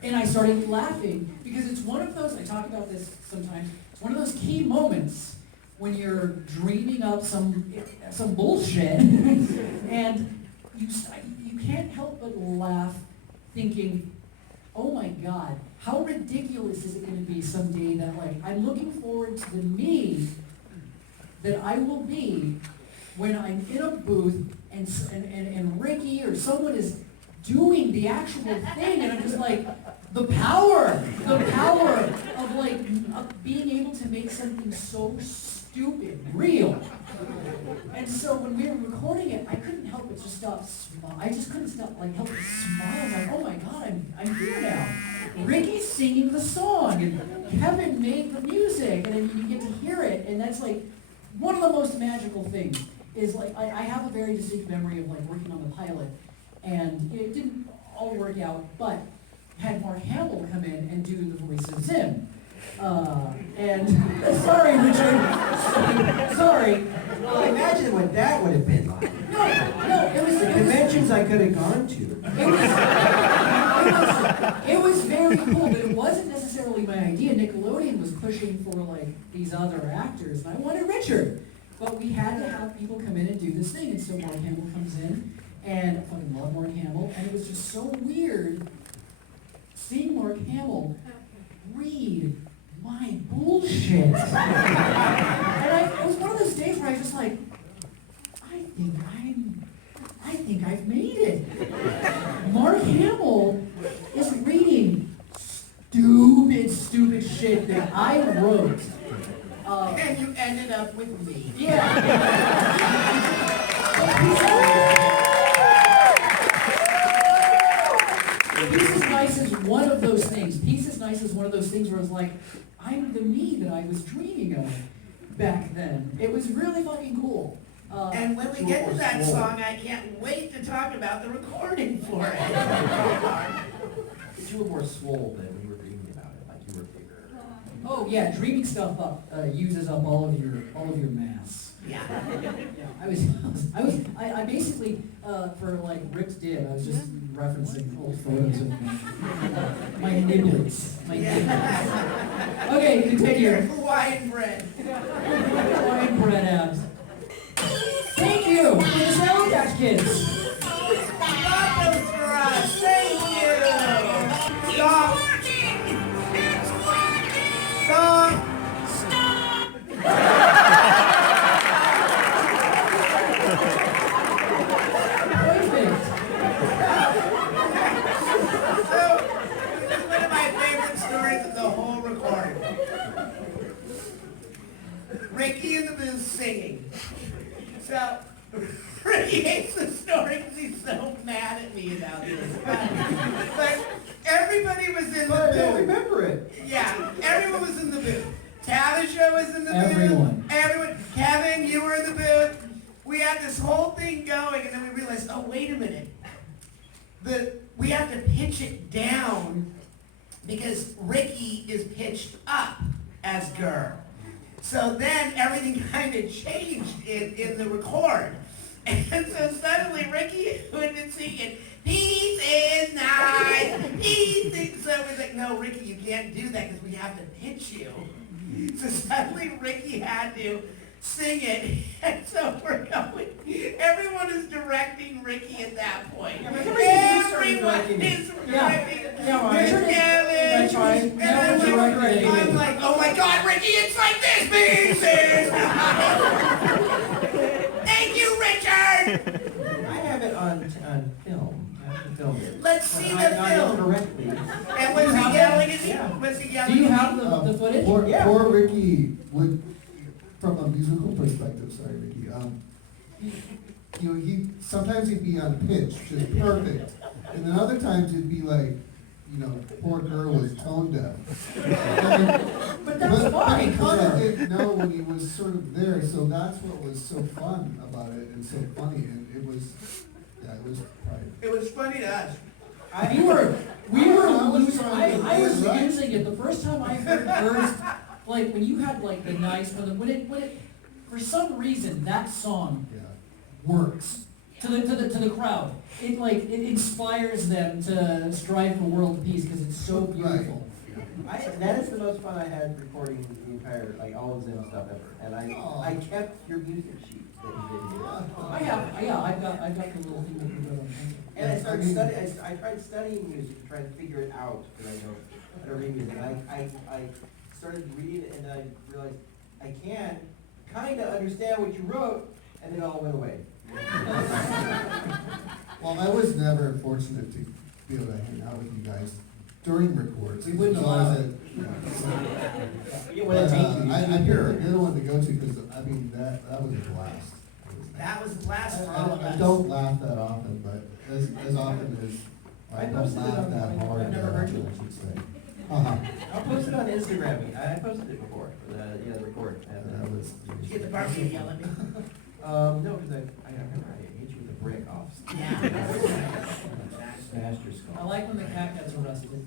And I started laughing because it's one of those, I talk about this sometimes, it's one of those key moments when you're dreaming up some bullshit and you can't help but laugh thinking, oh my God, how ridiculous is it going to be someday that like I'm looking forward to the me that I will be when I'm in a booth and Ricky or someone is doing the actual thing, and I'm just like, the power of like being able to make something so stupid real. And so when we were recording it, I couldn't help but just stop smiling. I just couldn't stop like help but smile. I'm like, oh my God, I'm here now. Ricky's singing the song, and Kevin made the music, and then you get to hear it, and that's like one of the most magical things. Is like I have a very distinct memory of like working on the pilot. And it didn't all work out, but had Mark Hamill come in and do the voice of Zim. And sorry, Richard. Sorry. Imagine what that would have been like. No, it was the conventions I could have gone to. It was very cool, but it wasn't necessarily my idea. Nickelodeon was pushing for like these other actors, and I wanted Richard. But we had to have people come in and do this thing, and so Mark Hamill comes in. And I fucking love Mark Hamill, and it was just so weird seeing Mark Hamill read my bullshit. And it was one of those days where I was just like, I think I've made it. Mark Hamill is reading stupid shit that I wrote. And you ended up with me. Yeah. Peace is Nice is one of those things. Peace is Nice is one of those things where I was like, I'm the me that I was dreaming of back then. It was really fucking cool. And when we get to that song, I can't wait to talk about the recording for it. You were more swole than when you were dreaming about it, like you were bigger. Oh yeah, dreaming stuff up uses up all of your mass. Yeah. I basically for like Rick's did, I was just referencing old photos of my niblets. Okay, continue. Hawaiian bread. Hawaiian bread abs. Thank you for the Sound Patch Kids. Got those for us. Thank you. Stop. Stop. Perfect. So, this is one of my favorite stories of the whole recording. Ricky in the booth singing. So, Ricky hates the story because he's so mad at me about this. But everybody was in the booth. I don't remember it. Yeah, everyone was in the booth. Tavisha was in the Everyone. booth. Everyone. Kevin, you were in the booth. We had this whole thing going, and then we realized, oh, wait a minute. We have to pitch it down because Ricky is pitched up as girl. So then everything kind of changed in the record. And so suddenly Ricky would be singing, peace is nice, peace is... So it was like, no, Ricky, you can't do that because we have to pitch you. So suddenly Ricky had to sing it. And so we're going, everyone is directing Ricky at that point. Everyone is directing Kevin. And I'm like, oh my God, Ricky, it's like this, peace is nice. filmed it. Let's see But I the got it film. correctly. And was he yelling at you? Was he yelling Do you at have the footage? Yeah. Poor Ricky would, from a musical perspective, sorry, Ricky, he sometimes he'd be on pitch, just perfect. And then other times it'd be like, poor girl was tone deaf. But that's But he fine. kind of didn't know when he was sort of there, so that's what was so fun about it and so funny, and it was private. It was funny to us. We were I was losing, trying to I was do it right. using it, the first time I heard first, like, when you had like the nice, when it, for some reason, that song Yeah. works to the crowd. It inspires them to strive for world peace because it's so beautiful. That is the most fun I had recording the entire, like, all of ZIM stuff ever. And I kept your music sheet that you did here. I've got the little thing that you wrote on. And I started studying, I tried studying music to try to figure it out, because I don't read music. And I started reading it, and then I realized I can kind of understand what you wrote, and then it all went away. Well, I was never fortunate to be able to hang out with you guys during records. We wouldn't So allow I it. was I picked a good one to go to, because, I mean, that was a blast. That was a blast for all of I us. don't laugh that often, but as often as I I don't posted it laugh on- that hard. I've never heard you. I should say. Uh-huh. I'll post it on Instagram. I posted it before, the record. That was. Did you get the barbecue yell at me? No, because I remember I hit you with a brick off. Yeah. Smashed your skull. I like when the cat gets arrested.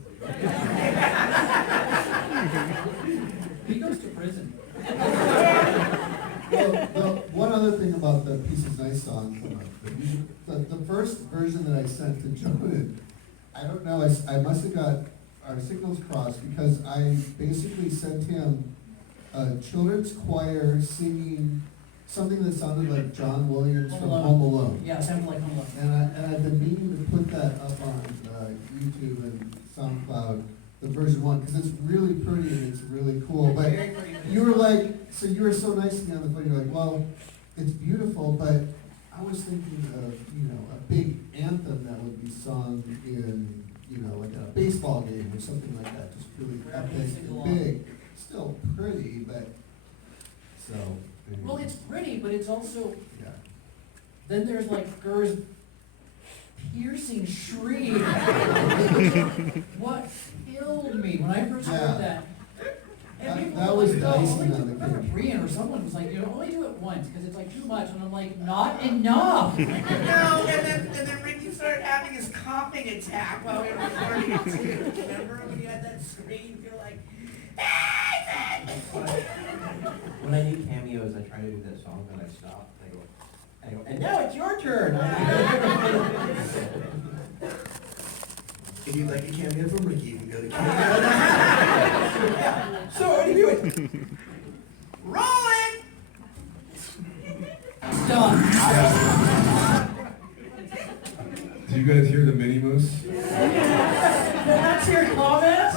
He goes to prison. Well, one other thing about the Peace is Nice song, the first version that I sent to Jhonen, I don't know, I must have got our signals crossed, because I basically sent him a children's choir singing something that sounded like John Williams from Home Alone. Yeah, sounded like Home Alone. And I've been meaning to put that up on YouTube and SoundCloud, the version 1, because it's really pretty and it's really cool. But Very pretty. you were like, so you were so nice to me on the phone. You're like, well, it's beautiful, but I was thinking of, a big anthem that would be sung in, like a baseball game or something like that, just really epic and big. Still pretty, but so. Anyway. Well, it's pretty, but it's also, Yeah. then there's like Gur's piercing shriek. What killed me when I first Yeah. heard that. And people That were was like, nice only on do, the remember cake. Brian or someone was like, only do it once, because it's like too much. And I'm like, not enough. No, and then Ricky started having his coughing attack while we were recording it too. Remember when you had that scream? You're like, When I do cameos, I try to do that song, and I stop. I go, and now it's your turn. If you'd like a cameo from Ricky, you can go to cameo. So, what do you do? rolling! Done. Did you guys hear the mini moose? That's your comment?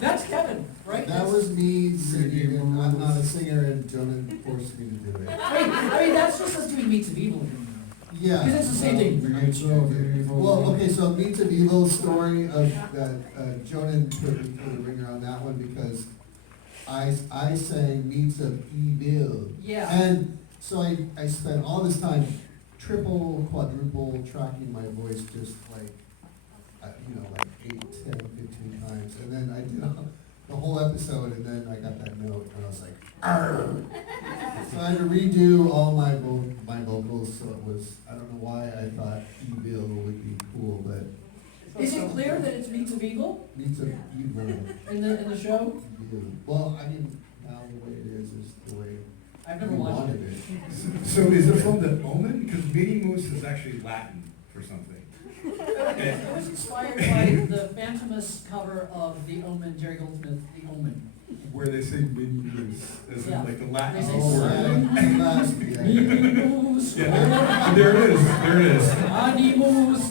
That's Kevin, right? That was me singing, and I'm not a singer, and Jhonen forced me to do it. I mean, that's just us doing Meets of Evil. Yeah. Because it's the same thing. Well, okay, so Meets of Evil story of that, Jhonen put me through the ringer on that one, because I sang Meets of Evil. Yeah. And so I spent all this time triple, quadruple tracking my voice, just like, like 8, 10, 15 times. And then I did the whole episode, and then I got that note, and I was like, argh. So I had to redo all my vocals, so it was, I don't know why I thought Evil would be cool, but Is it clear that it's Meets of Evil Meets of Evil. in the show? Evil. Well, I mean, now the way it is the way I've never we watched wanted it. it. So is it from the Omen? Because mini moose is actually Latin for something. It was inspired by the Phantomus cover of The Omen, Jerry Goldsmith, The Omen. Where they say mini moose, as in Yeah. like the Latin They say word. Animus, Yeah, there it is, Animus,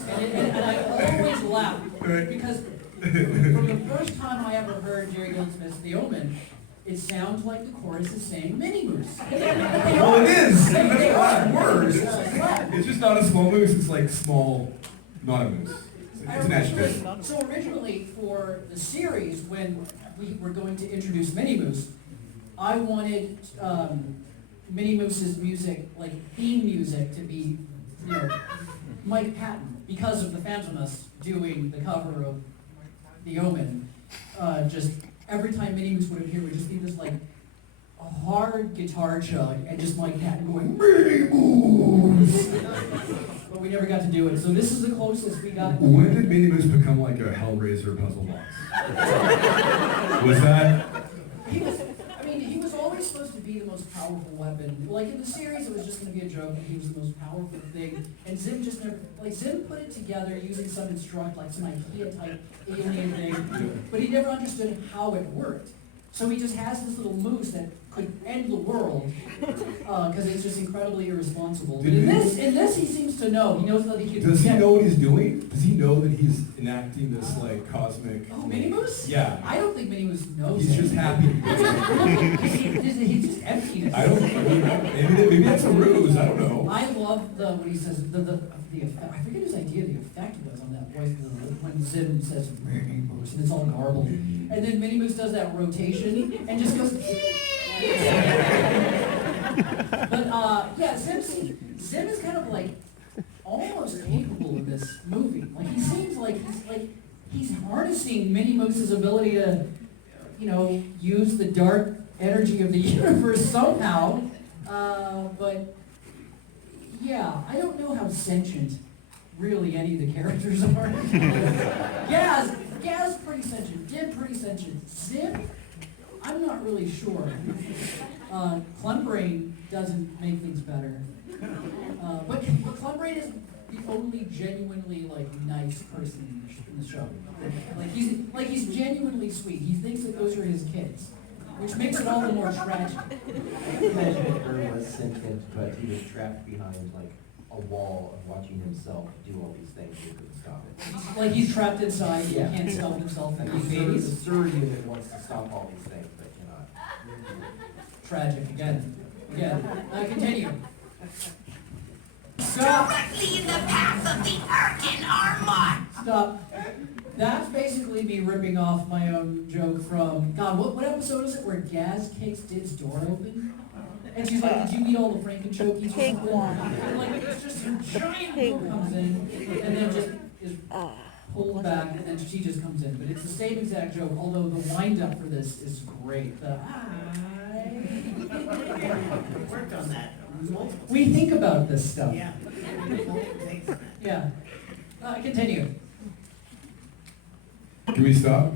and I always laugh Right. because from the first time I ever heard Jerry Goldsmith's The Omen, it sounds like the chorus is saying Mini Moose. Well, it is. They That's are. words. Yeah. It's just not a small moose. It's like small, not a moose. It's an adjective. So originally for the series, when we were going to introduce Mini Moose, I wanted Mini Moose's music, like theme music, to be, Mike Patton, because of the Phantomus doing the cover of The Omen. Just every time Mini Moose would appear, would just be this like a hard guitar chug and just Mike Patton going Mini Moose. But we never got to do it, so this is the closest we got. When did Mini Moose become like a Hellraiser puzzle box? Was that? He was always supposed to be the most powerful weapon. Like in the series, it was just going to be a joke that he was the most powerful thing. And Zim just never, Zim put it together using some instruct, like some IKEA type alien thing, but he never understood how it worked. So he just has this little moose that could end the world, because it's just incredibly irresponsible. But in this, he seems to know. He knows that he can. Does he know what he's doing? Does he know that he's enacting this like cosmic? Oh, Mini Moose? Yeah. I don't think Mini Moose knows. He's just happy. He's just empty. Maybe that's a ruse. I don't know. I love when he says the effect. I forget whose idea the effect was on that voice when Zim says Mini Moose and it's all garbled, and then Mini Moose does that rotation and just goes. But yeah, Zim is kind of like almost capable of this movie. Like he seems like he's harnessing Mini Moose's ability to, use the dark energy of the universe somehow. But yeah, I don't know how sentient really any of the characters are. Gaz pretty sentient. Dib pretty sentient. Zim, I'm not really sure. Clumbrain doesn't make things better. But Clumbrain is the only genuinely nice person in the show. He's genuinely sweet. He thinks that those are his kids, which makes it all the more tragic. Imagine if Ern was sentient, but he was trapped behind a wall of watching himself do all these things and he couldn't stop it. He's trapped inside. He can't stop himself from being babies. The sewer unit wants to stop all these things, but cannot. Tragic again. Continue. Stop. Directly in the path of the Arkin Armor! Stop. That's basically me ripping off my own joke from, God, what episode is it where Gaz kicks Did's door open? And she's like, did you eat all the Frankenchokies or Pig something? one. And it's just a giant Pig book comes in, and then just is pulled back, and then she just comes in. But it's the same exact joke, although the wind-up for this is great. The Worked on that. We think about this stuff. Yeah. Yeah. Continue. Can we stop?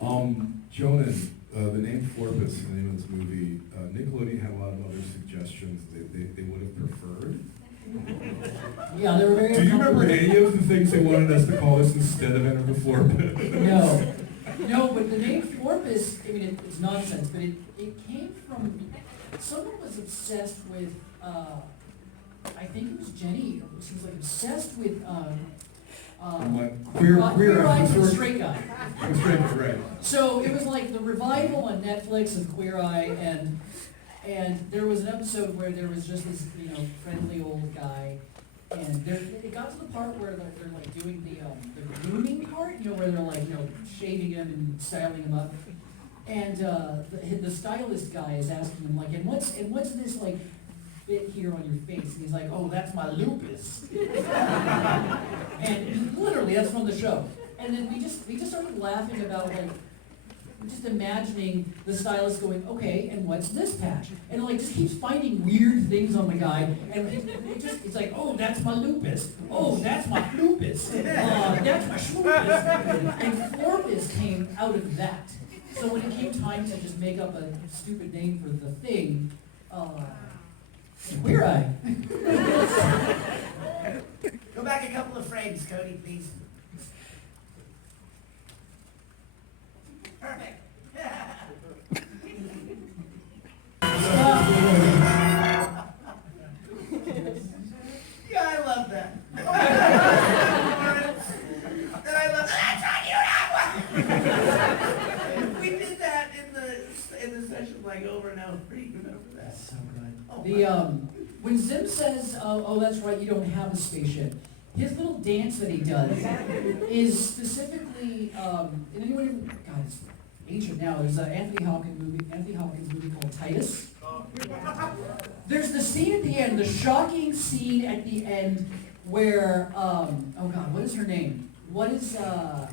Jhonen, the name Florpus, the name of this movie, Nickelodeon had a lot of other suggestions they would have preferred. Yeah, they were very. Do you remember any of the things they wanted us to call this instead of Enter the Florpus? No, but the name Florpus, it's nonsense, but it came from, someone was obsessed with, I think it was Jenny, she was obsessed with, queer Eye for Straight Guy. Straight Guy, right. So it was like the revival on Netflix of Queer Eye, and there was an episode where there was just this, friendly old guy, and it got to the part where they're doing the grooming part, where they're shaving him and styling him up, and the stylist guy is asking him and what's this bit here on your face? And he's like, oh, that's my lupus. And literally, that's from the show. And then we just started laughing about just imagining the stylist going, okay, and what's this patch? And just keeps finding weird things on the guy, and it's like, oh, that's my lupus. Oh, that's my lupus. That's my schmoopus. And Florpus came out of that. So when it came time to just make up a stupid name for the thing, Queer Eye. Go back a couple of frames, Cody, please. Perfect. Yeah, I love that. And I love that's on you now. We did that in the session That's so good. The when Zim says, "Oh, that's right, you don't have a spaceship," his little dance that he does is specifically. And anyone, God, it's ancient now. There's an Anthony Hopkins movie called Titus. There's the scene at the end, the shocking scene at the end where, oh God, what is her name? What is the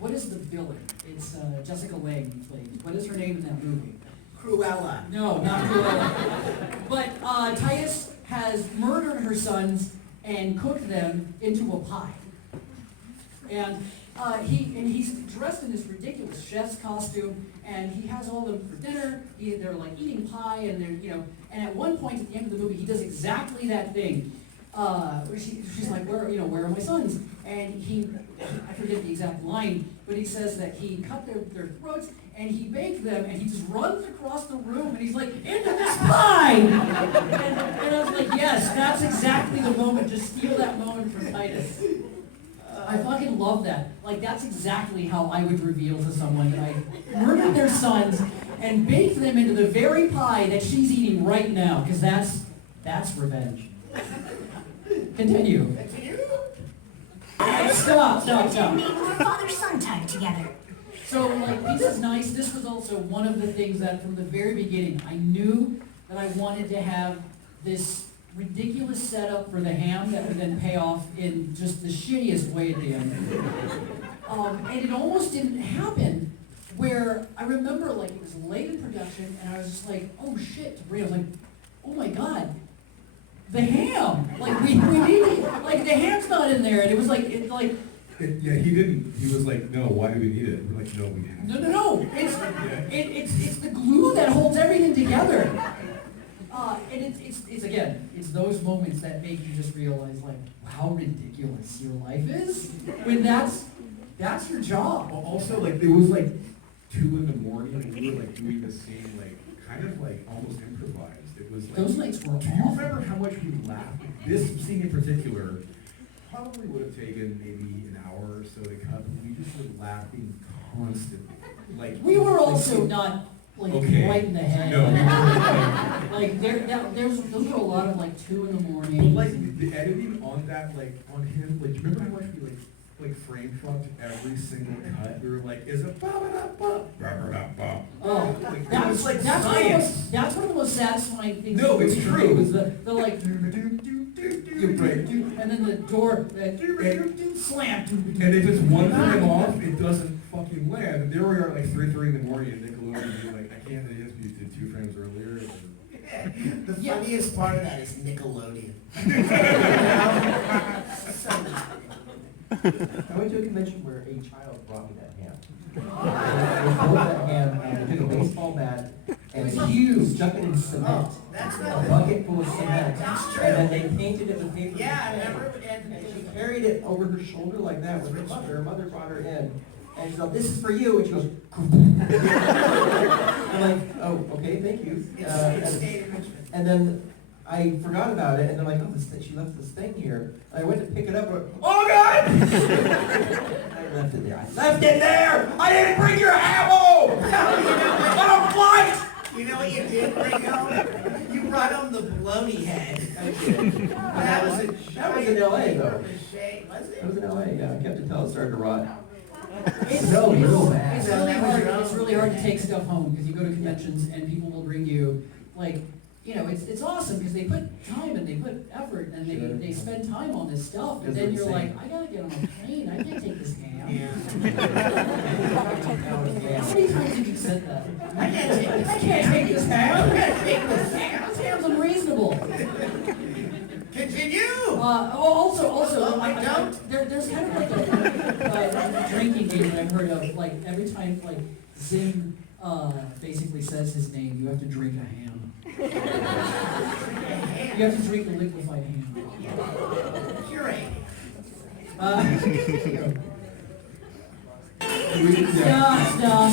villain? It's Jessica Lange played. What is her name in that movie? Cruella. No, not Cruella. But Titus has murdered her sons and cooked them into a pie. And he's dressed in this ridiculous chef's costume, and he has all of them for dinner. They're like eating pie, and and at one point at the end of the movie, he does exactly that thing. She's like, where are my sons? And I forget the exact line, but he says that he cut their throats, and he baked them, and he just runs across the room, and he's like, into this pie! and I was like, yes, that's exactly the moment. Just steal that moment from Titus. I fucking love that. Like, that's exactly how I would reveal to someone that I murdered their sons and baked them into the very pie that she's eating right now, because that's revenge. Continue. Stop. Made more father-son tied together. So, like, this is nice. This was also one of the things that from the very beginning, I knew that I wanted to have this ridiculous setup for the ham that would then pay off in just the shittiest way at the end. And it almost didn't happen, where I remember, like, it was late in production, and I was just like, oh shit, to Brie, I was like, oh my God, the ham! Like, we need it. Like, the ham's not in there, and it was like, Yeah, he didn't. He was like, no, why do we need it? We're like, no, we have it. No. It's the glue that holds everything together. And it's those moments that make you just realize, like, how ridiculous your life is when that's your job. Also, like, it was like 2 in the morning, and we were like doing the same, like, kind of like almost improvised. It was like, Those nights were do you remember how much we laughed? This scene in particular probably would have taken maybe an hour or so to cut, but we just were laughing constantly. Like, We were also like, not, like, okay. right in the head. No, we were Like, those were a lot of, like, 2 in the but morning. like the editing on that, like on him, like, do you remember how much we like frame fucked every single cut? We were like, is it ba ba da ba ba ba ba? Oh, Like, that it was was like that's science. that's one of the most satisfying things. No, it's true. Was the like, You're right. and then the door slam. And if it's one frame off, it doesn't fucking land. And there we are at like 3:30 in the morning, and Nickelodeon being like, I can't, it has to be 2 frames earlier. The funniest part of that is Nickelodeon. I went to a convention where a child brought me that ham. They pulled that ham and they took a baseball bat and they stuck it in cement. That's A not bucket full of cement. That's true. And then they painted it with paper. Yeah, I mache. remember And she carried it over her shoulder like that with her mother. Her mother brought her in. And she's like, this is for you. And she goes, I'm like, oh, okay, thank you. And then I forgot about it, and they're like, oh, she left this thing here. And I went to pick it up, and oh God! I left it there. I left it there! I didn't bring your ammo! On a flight! You know what you did bring home? You brought home the bloaty head. That was in LA, though. Was it? That was in LA, yeah. I kept it till it started to rot. It's so real bad. It's really hard to take stuff home because you go to conventions and people will bring you, like, it's awesome because they put time and they put effort and they spend time on this stuff, and then you're like, I gotta get on a plane. I can't take this ham. How many times have you said that? I can't take this ham. This ham's unreasonable. Continue! Also, I don't. There's kind of like a drinking game that I've heard of. Like, every time, like, Zim basically says his name, you have to drink a ham. You have to drink the liquefied ham. Curate. Stop.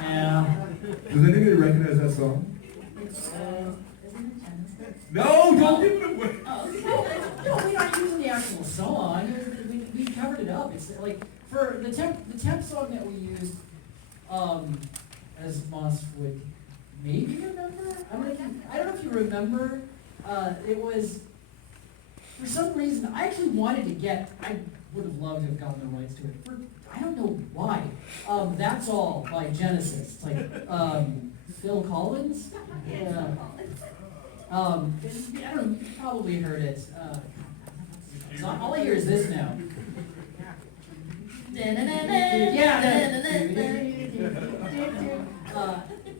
Yeah. Does anybody recognize that song? No, don't give it away. No, we're not using the actual song. We covered it up. It's like for the temp song that we used, as Moss would maybe remember. I don't know if you remember. It was, for some reason, I actually wanted to get, I would have loved to have gotten the rights to it. I don't know why. That's All by Genesis. It's like Phil Collins. Yeah. I don't know, you probably heard it. So all I hear is this now.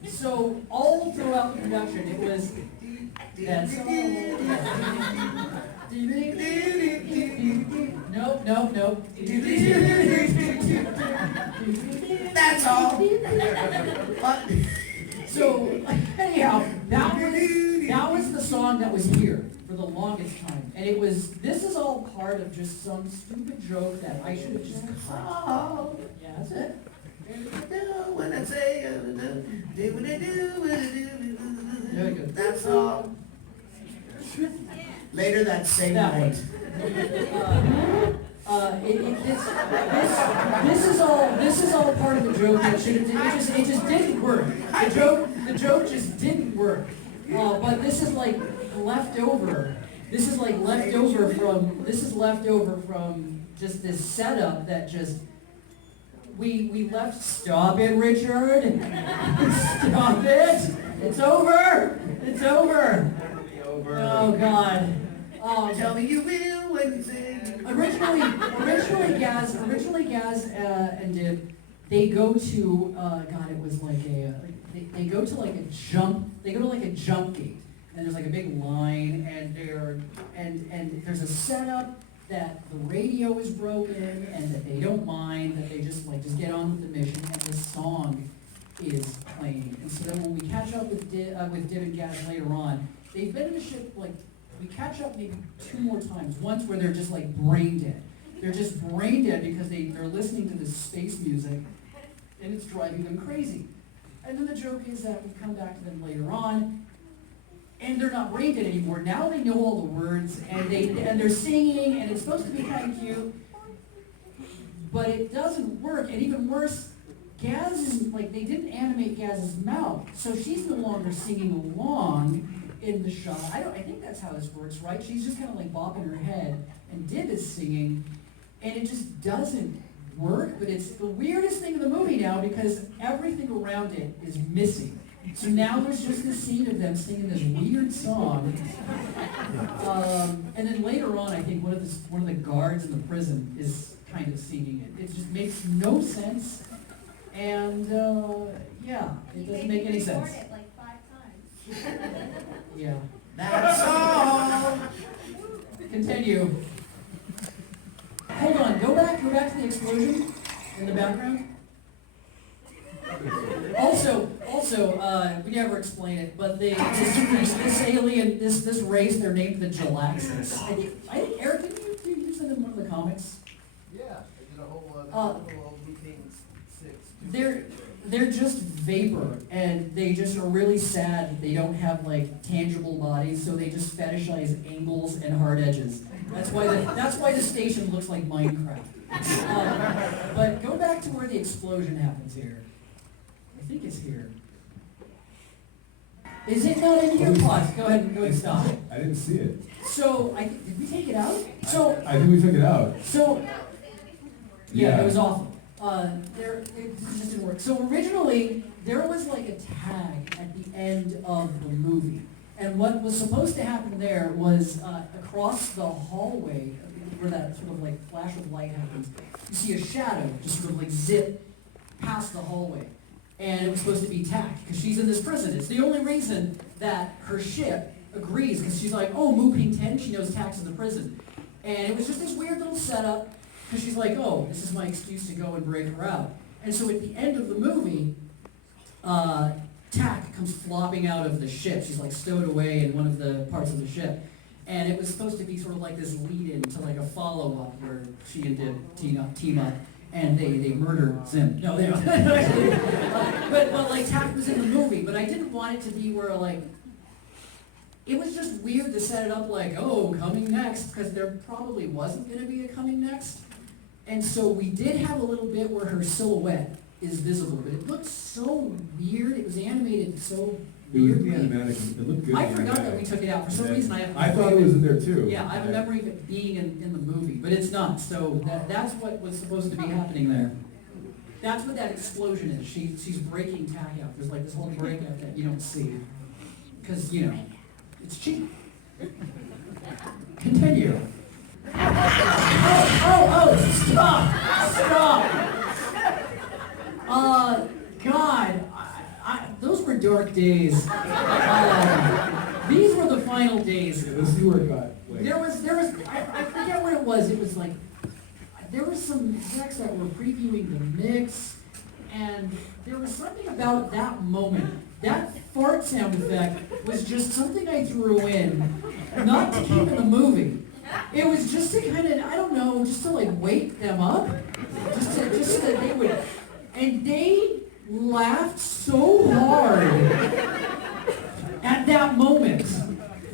So all throughout the production, it was that's all. Nope. That's all. So anyhow, that was the song that was here for the longest time, and this is all part of just some stupid joke that I should have just cut. Yeah, that's it. When I say, do what I do. Very good. That's all. Later that same That night. This is all part of the joke that should have. It just didn't work. The joke just didn't work. But this is like leftover. This is leftover from just this setup that just we left. Stop it, Richard. Stop it. It's over. It's over. Oh God. Tell me you will when you say. Originally Gaz and Dib, they go to God, it was like they go to like a jump gate, and there's like a big line, and there's a setup that the radio is broken and that they don't mind, that they just get on with the mission, and this song is playing. And so then when we catch up with Dib and Gaz later on, they've been in the ship we catch up maybe 2 more times. Once where they're just like brain dead. They're just brain dead because they're listening to this space music and it's driving them crazy. And then the joke is that we come back to them later on and they're not brain dead anymore. Now they know all the words and they're singing and it's supposed to be kind of cute, but it doesn't work. And even worse, Gaz is like, they didn't animate Gaz's mouth, so she's no longer singing along in the shot. I think that's how this works, right? She's just kind of like bopping her head, and Dib is singing, and it just doesn't work. But it's the weirdest thing in the movie now because everything around it is missing. So now there's just this scene of them singing this weird song, and then later on, I think one of the guards in the prison is kind of singing it. It just makes no sense, and yeah, it doesn't make any sense. It like 5 times. Yeah. That's all. Continue. Hold on, go back to the explosion in the background. Also, we never explain it, but this alien, this race, they're named the Galaxis. I think Eric, did you use it in one of the comics? Yeah, I did a whole meeting 6. They're just vapor, and they just are really sad that they don't have like tangible bodies, so they just fetishize angles and hard edges. That's why the station looks like Minecraft. But go back to where the explosion happens here. I think it's here. Is it not in your plots? Go ahead and stop it. I didn't see it. So did we take it out? So I think we took it out. So yeah, it was awful. It just didn't work. So originally, there was like a tag at the end of the movie. And what was supposed to happen there was across the hallway, where that sort of like flash of light happens, you see a shadow just sort of like zip past the hallway. And it was supposed to be Tack, because she's in this prison. It's the only reason that her ship agrees, because she's like, oh, Mu Ping 10, she knows Tack's in the prison. And it was just this weird little setup. Because she's like, oh, this is my excuse to go and break her out. And so at the end of the movie, Tack comes flopping out of the ship. She's like stowed away in one of the parts of the ship. And it was supposed to be sort of like this lead-in to like a follow-up where she and Dib team up and they murder Zim. No, they don't. but like Tack was in the movie, but I didn't want it to be where like, it was just weird to set it up like, oh, coming next, because there probably wasn't going to be a coming next. And so we did have a little bit where her silhouette is visible, but it looked so weird. It was animated so It was weirdly. animatic, it looked good. I in forgot that we animatic. took it out. For some And reason, I have. I thought it was in there too. Yeah, I have a memory of it being in the movie, but it's not. So that's what was supposed to be happening there. That's what that explosion is. She's breaking tack out. There's like this whole breakout that you don't see. Because, you know, it's cheap. Continue. Oh, stop! God, those were dark days. These were the final days. Yeah, let's see where it got. There was, I forget what it was. It was like, there was some execs that were previewing the mix, and there was something about that moment. That fart sound effect was just something I threw in, not to keep in the movie. It was just to kind of, I don't know, just to like wake them up, just so that they would, and they laughed so hard at that moment.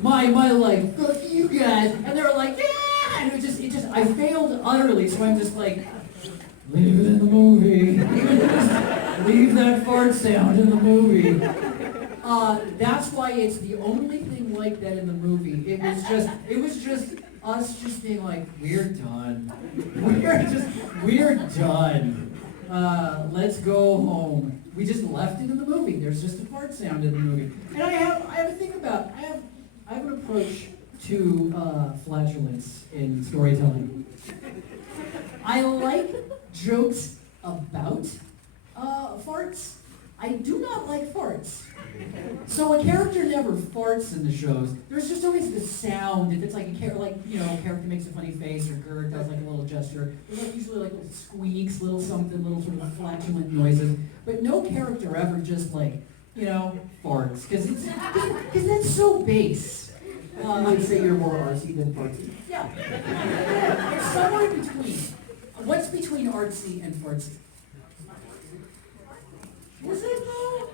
My like, fuck you guys, and they were like, yeah, and it just, I failed utterly, so I'm just like, leave it in the movie. Leave that fart sound in the movie. That's why it's the only thing like that in the movie. It was just us just being like, we're done. We're done. Let's go home. We just left it in the movie. There's just a fart sound in the movie. And I have a thing about, I have an approach to flatulence in storytelling. I like jokes about farts. I do not like farts. So a character never farts in the shows. There's just always the sound. If it's like a character makes a funny face or Gerd does like a little gesture, there's like usually like little squeaks, little something, little sort of flatulent noises. But no character ever just like, farts. Because that's so base. I'd say you're more artsy than fartsy. Yeah. It's somewhere in between. What's between artsy and fartsy? Is it though?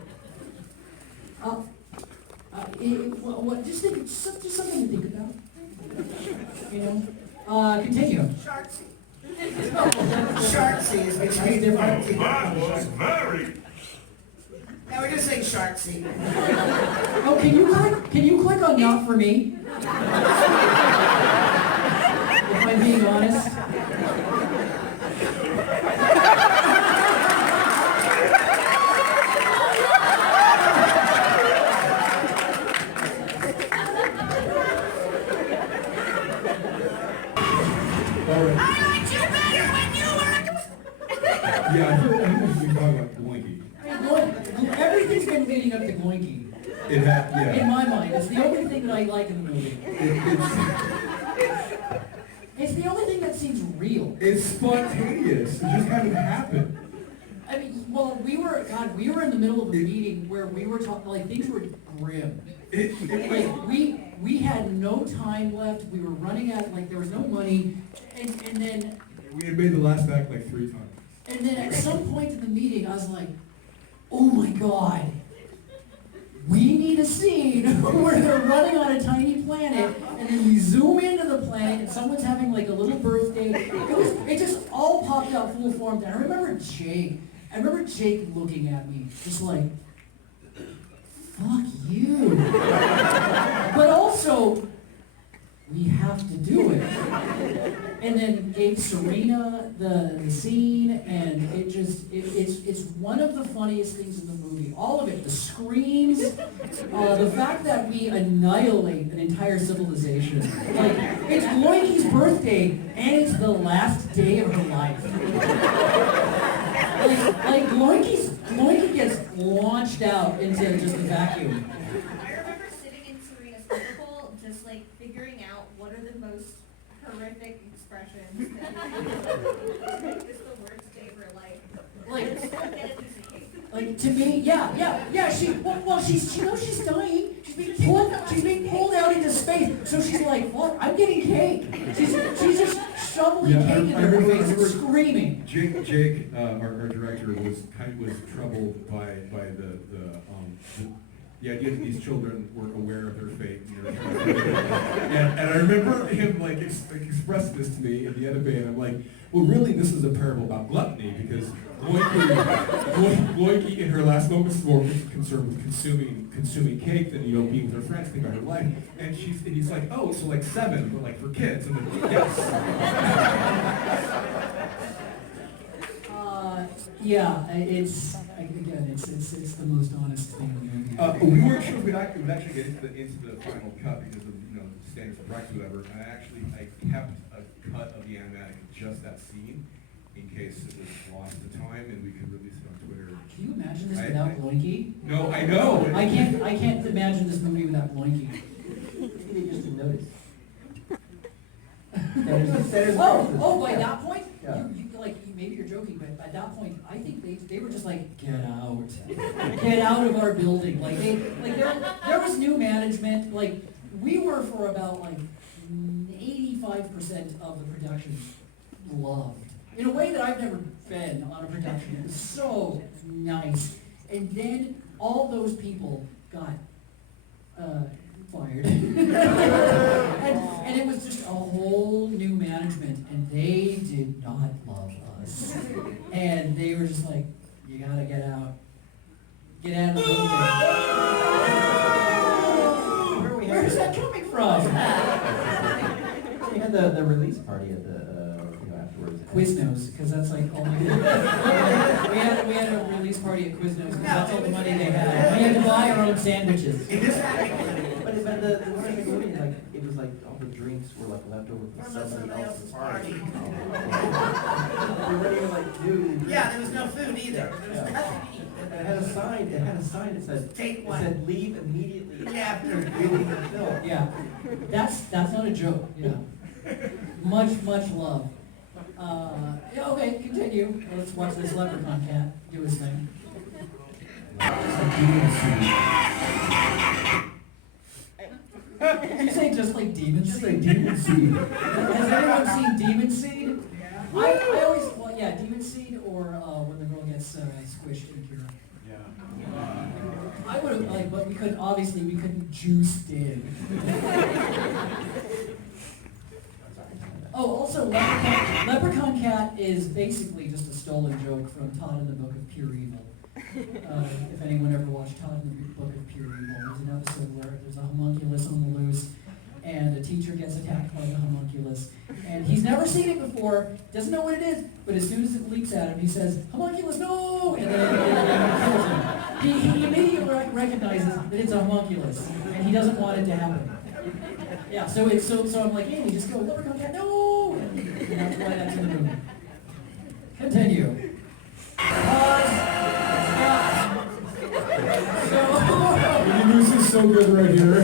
Just something to think about. Continue. Shartsy. Shartsy is between artsy. Man was married. Now we're just saying shartsy. Oh, can you click on not for me? If I'm being honest. Yeah, I think we talking about Gloinky. Everything's been leading up to Gloinky. It had, yeah. In my mind, it's the only thing that I like in the movie. It's the only thing that seems real. It's spontaneous. It just kind of happened. I mean, well, we were in the middle of a meeting where we were talking, like, things were grim. Like, we had no time left. We were running out, like, there was no money. And then... We had made the last act like 3 times. And then at some point in the meeting, I was like, oh my God, we need a scene where they're running on a tiny planet, and then we zoom into the planet, and someone's having like a little birthday. It just all popped out full form. And I remember Jake looking at me, just like, fuck you. But also, we have to do it. And then gave Serena the scene, and it's one of the funniest things in the movie. All of it, the screams, the fact that we annihilate an entire civilization. Like, it's Gloinky's birthday, and it's the last day of her life. Like Gloinky gets launched out into just a vacuum. I remember sitting in Serena's circle, just like figuring out what are the most horrific expressions that just the worst day of her life. Like to me, yeah. She knows she's dying. She's being pulled out into space. So she's like, "Well, I'm getting cake." She's just shoveling cake in her face, screaming. Jake, our director was troubled by the idea that these children were aware of their fate. And I remember him like expressing this to me in the other band. I'm like, well, really, this is a parable about gluttony because Loiki in her last moments is more concerned with consuming cake than being with her friends, thinking about her life. And he's like, oh, so like 7, but like for kids. And I'm like, yes. Yeah, it's the most honest thing in the movie. We weren't sure if we would actually get into the final cut because of standards for practice or whatever. And I kept a cut of the animatic of just that scene in case it was lost to time and we could release it on Twitter. Can you imagine this without Loiki? No, I know. I can't imagine this movie without Loiki. Maybe they just didn't notice. By that point, Yeah. maybe you're joking, but at that point, I think they were just like, get out of our building. Like there was new management. Like we were for about 85% of the production loved in a way that I've never been on a production. It was so nice, and then all those people got fired. and it was just a whole new management, and they did not love us. And they were just like, you gotta get out. Get out of the building. Where's that coming from? We had the release party at the afterwards. Quiznos, because that's like all we did. we had a release party at Quiznos because that's all the money they had. We had to buy our own sandwiches. But the one in the movie, it was like all the drinks were left over from somebody else's party. They weren't even new. Yeah, there was no food either. There was nothing to eat. It had a sign that said, Take one. It said leave immediately after viewing the film. Yeah, that's not a joke. Yeah, much love. Okay, continue. Let's watch this leprechaun cat do his thing. Did you say just like Demon Seed? Demon Seed. Has anyone seen Demon Seed? I always, Demon Seed or when the girl gets squished in Kira. I would have but we couldn't juice in. Oh, also, Leprechaun Cat is basically just a stolen joke from Todd in the Book of Pure Evil. If anyone ever watched Todd in the Book of Pure Evil, there's an episode where there's a homunculus on the loose, and a teacher gets attacked by the homunculus. And he's never seen it before, doesn't know what it is, but as soon as it leaps at him, he says, "Homunculus, no!" And then it kills him. He immediately recognizes that it's a homunculus, and he doesn't want it to happen. Yeah, so I'm like, hey, we just go, Leprechaun Cat, no! And that's why that's in the movie. Continue. The news is so good right here.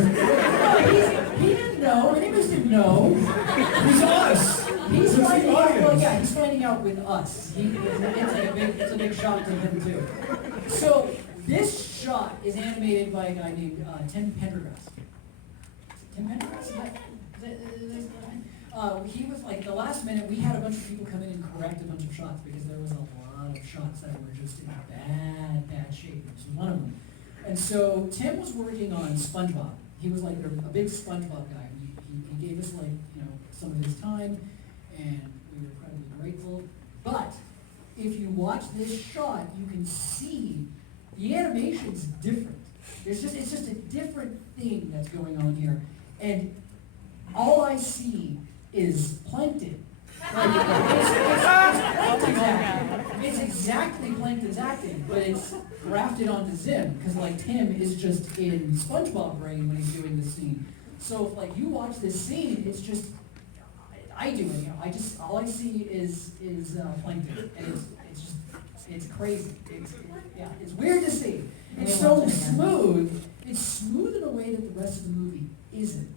He didn't know. Any of us didn't know. He's us. He's finding out. Well, yeah, he's finding out with us. It's a big shock to him too. So this shot is animated by a guy named Tim Pendergrass. Tim Pendergrass? He was like, the last minute, we had a bunch of people come in and correct a bunch of shots because there was a lot of shots that were just in bad shape. This was one of them. And so Tim was working on SpongeBob. He was like a big SpongeBob guy. He gave us some of his time, and we were incredibly grateful. But if you watch this shot, you can see the animation's different. It's just a different thing that's going on here. And all I see is plankton. Like, it's Plankton's acting. It's exactly Plankton's acting, but it's grafted onto Zim, because Tim is just in SpongeBob brain when he's doing this scene. So if you watch this scene, it's just, I do it, all I see is Plankton, and it's crazy. It's weird to see. It's so smooth. It's smooth in a way that the rest of the movie isn't.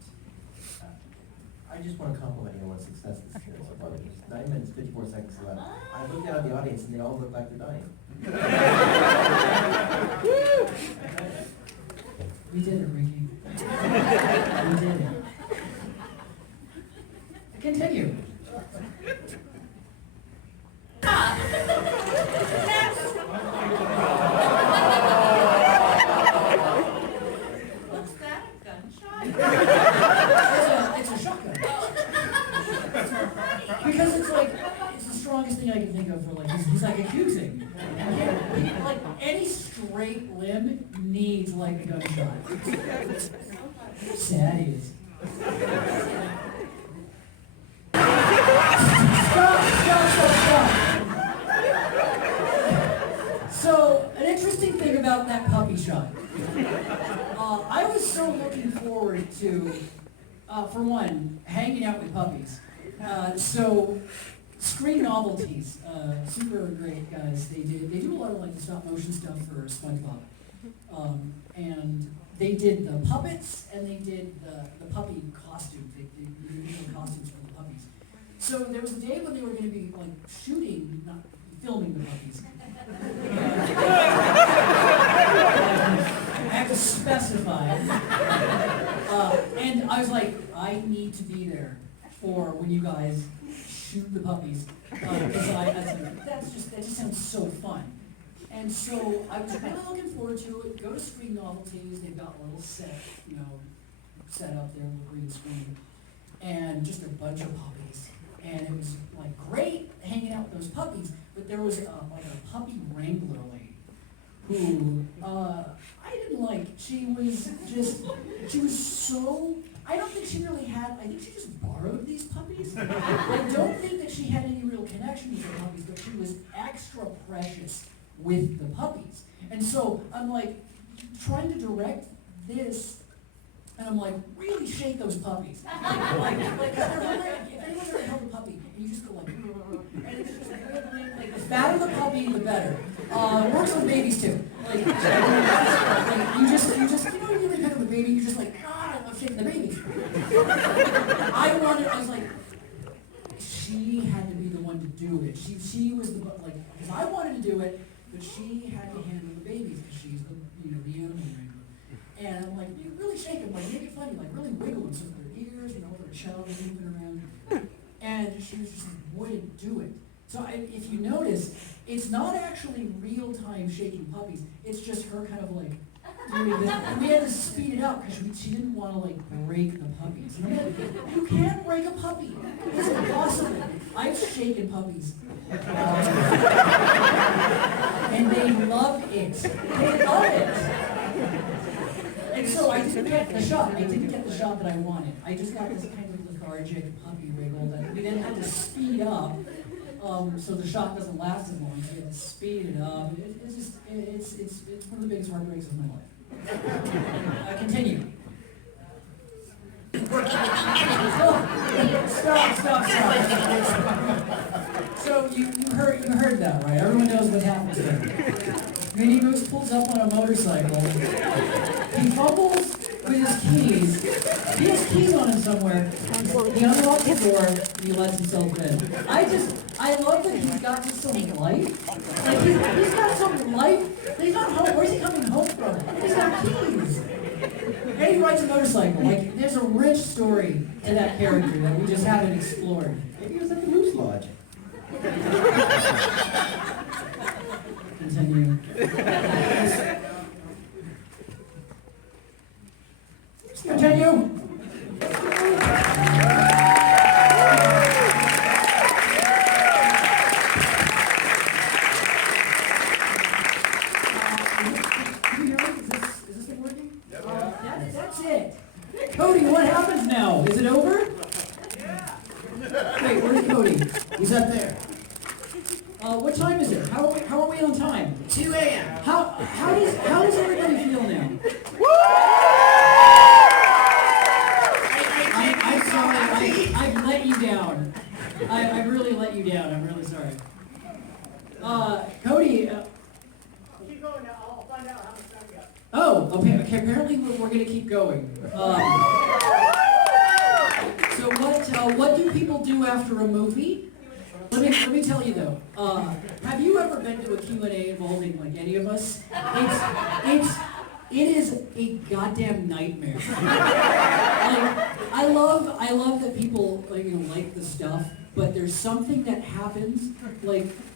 I just want to compliment you on what success this is so far. There's 9 minutes, 54 seconds left. I looked out at the audience and they all look like they're dying. We did it, Ricky. We did it. Continue. because it's like, it's the strongest thing I can think of for like, he's like accusing. Like any straight limb needs like a gunshot. How sad he is. Stop. So, an interesting thing about that puppy shot. I was so looking forward to, for one, hanging out with puppies. So, Screen Novelties, super great guys. They do a lot of like the stop motion stuff for SpongeBob. And they did the puppets and they did the puppy costumes. They did the individual costumes for the puppies. So there was a day when they were going to be like shooting, not filming the puppies. I have to specify. And I was like, I need to be there for when you guys shoot the puppies. Because that just sounds so fun. And so I was really looking forward to it. Go to Screen Novelties. They've got a little set, set up there, a little green screen, and just a bunch of puppies. And it was like great hanging out with those puppies. But there was like a puppy wrangler lady who I didn't like. She was so. I don't think she really had. I think she just borrowed these puppies. I don't think that she had any real connection with the puppies, but she was extra precious with the puppies. And so I'm like trying to direct this, and I'm like, really shake those puppies. Like if anyone's ever held a puppy, and you just go like, and it's just like the fatter the puppy, the better. Works on babies too. Like you really pet the baby, you're just like, I'm shaking the baby. I was like, she had to be the one to do it. She was the because I wanted to do it. But she had to handle the babies because she's the animal wrangler. And I'm like, you really shake them, like make it funny, like really wiggle them so their ears, their shell is moving around. And she was just wouldn't do it. So if you notice, it's not actually real-time shaking puppies. It's just her kind of like doing this. And we had to speed it up because she didn't want to like break the puppies. And I'm like, you can't break a puppy. It's impossible. I've shaken puppies. And they love it. They love it. And so I didn't get the shot. I didn't get the shot that I wanted. I just got this kind of lethargic puppy wriggle that we then had to speed up, so the shot doesn't last as long. So we had to speed it up. It's one of the biggest heartbreaks of my life. Continue. Stop. So you heard that, right? Everyone knows what happens there. Minnie Moose pulls up on a motorcycle. He fumbles with his keys. He has keys on him somewhere. He unlocks the door and he lets himself in. I love that he's got just some life. Like he's got some life. He's not home. Where's he coming home from? He's got keys. And he rides a motorcycle. Like, there's a rich story to that character that we just haven't explored. Maybe he was at the Moose Lodge. Continue. Continue. That's it. Cody, what happens now? Is it over? Yeah. Wait, where's Cody? He's up there. What time is it? How are we on time? 2 a.m. How does everybody feel now? I'm sorry. I've let you down. I really let you down. I'm really sorry. Cody. Keep going now. I'll find out how much time we got. Oh, okay. Apparently we're gonna keep going. So what do people do after a movie? Let me tell you though. Have you ever been to a Q&A involving like any of us? It is a goddamn nightmare. I love that people like the stuff, but there's something that happens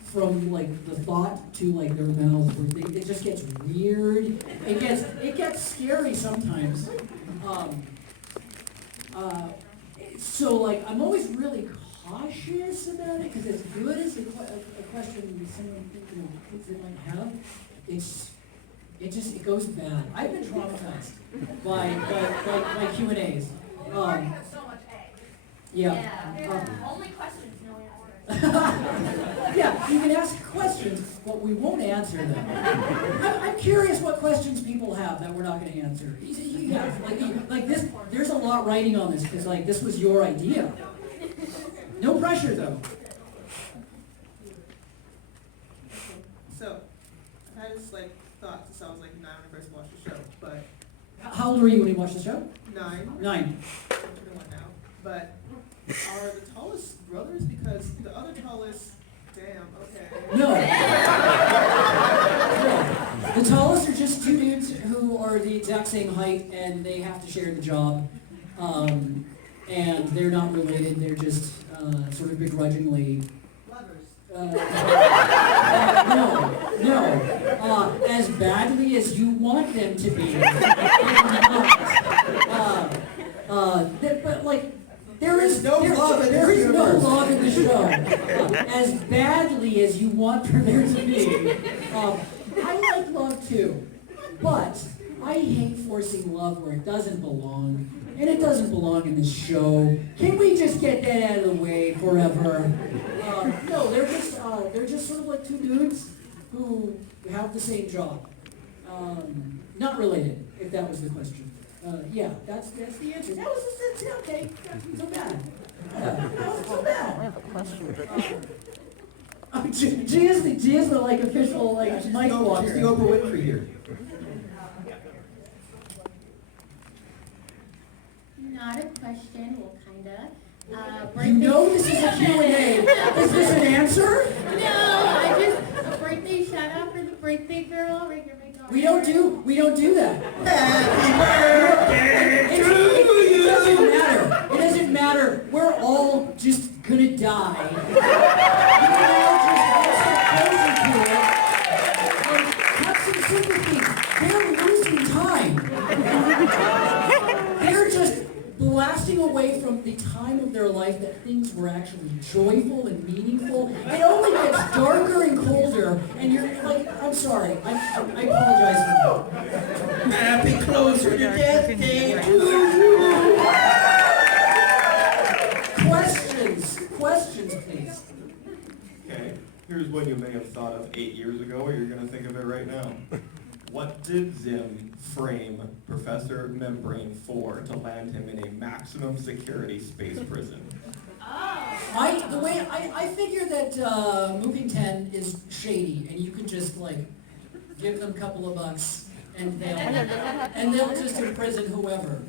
from the thought to their mouths where it just gets weird. It gets scary sometimes. So I'm always really cautious about it, because as good as a question someone kids that might have, it goes bad. I've been traumatized by Q&As. Yeah. Only questions, no answers. Yeah, you can ask questions, but we won't answer them. I'm curious what questions people have that we're not going to answer. Yeah, like this. There's a lot writing on this because this was your idea. No pressure though. So, I had this thought since I was 9 when I first watched the show, but How old were you when you watched the show? 9. 9. I'm 21 now. But are the tallest brothers? Because the other tallest, damn, okay. No. No. The tallest are just two dudes who are the exact same height and they have to share the job. And they're not related, they're just sort of begrudgingly. Lovers. No. As badly as you want them to be. But there is no love in the show. As badly as you want for there to be. I like love too, but I hate forcing love where it doesn't belong, and it doesn't belong in this show. Can we just get that out of the way forever? No, they're just sort of like two dudes who have the same job. Not related, if that was the question. Yeah, that's the answer. That was okay. That wasn't so bad. That wasn't so bad. I have a question. G is the official mic walker. She's the Oprah Winfrey here. Not a question, well, kinda. You know this is a Q&A. Is this an answer? No, a birthday shout out for the birthday girl. We don't do that. Happy birthday to you. It doesn't matter. It doesn't matter. We're all just gonna die. You can all just get closer to it. Have some sympathy. They're losing time. They're just blasting away from the time of their life that things were actually joyful and meaningful. It only gets darker and colder, and you're I'm sorry. I apologize for that. Happy closer to death day to you. Questions, please. Okay, here's one you may have thought of 8 years ago, or you're going to think of it right now. What did ZIM frame Professor Membrane for to land him in a maximum security space prison? I figure that Moving 10 is shady, and you can just give them a couple of bucks, and they'll just imprison whoever.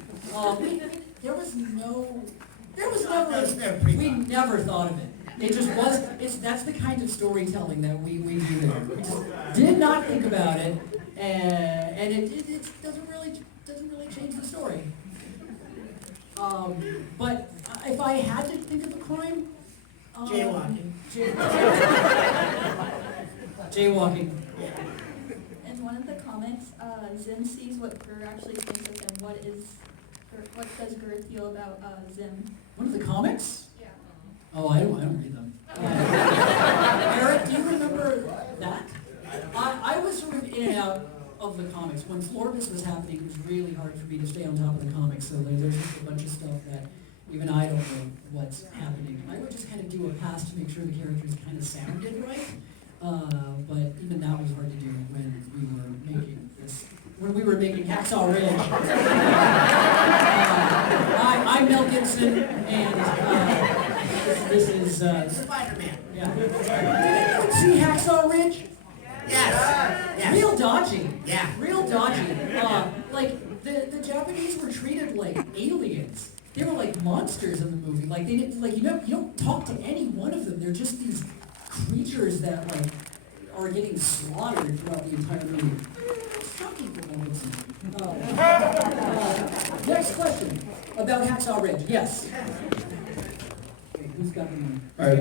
We never thought of it. It just was. That's the kind of storytelling that we do there. We just did not think about it, and it doesn't really change the story. But if I had to think of a crime, Jaywalking. Jaywalking. In one of the comments, Zim sees what Gur actually thinks of him. What does Gur feel about Zim? One of the comics? Yeah. Oh, I don't read them. Eric, do you remember that? I was sort of in and out of the comics. When Florpus was happening, it was really hard for me to stay on top of the comics, so there's just a bunch of stuff that even I don't know what's happening. I would just kind of do a pass to make sure the characters kind of sounded right, but even that was hard to do when we were making Hacksaw Ridge. I'm Mel Gibson, and this is Spider-Man. Yeah. Did you see Hacksaw Ridge? Yes. Real dodgy. Yeah. Real dodgy. The Japanese were treated like aliens. They were like monsters in the movie. They didn't you don't talk to any one of them. They're just these creatures that are getting slaughtered throughout the entire movie. Shocking for Mel Gibson. Next question about Hacksaw Ridge. Yes. Okay, who's got the one? Alright,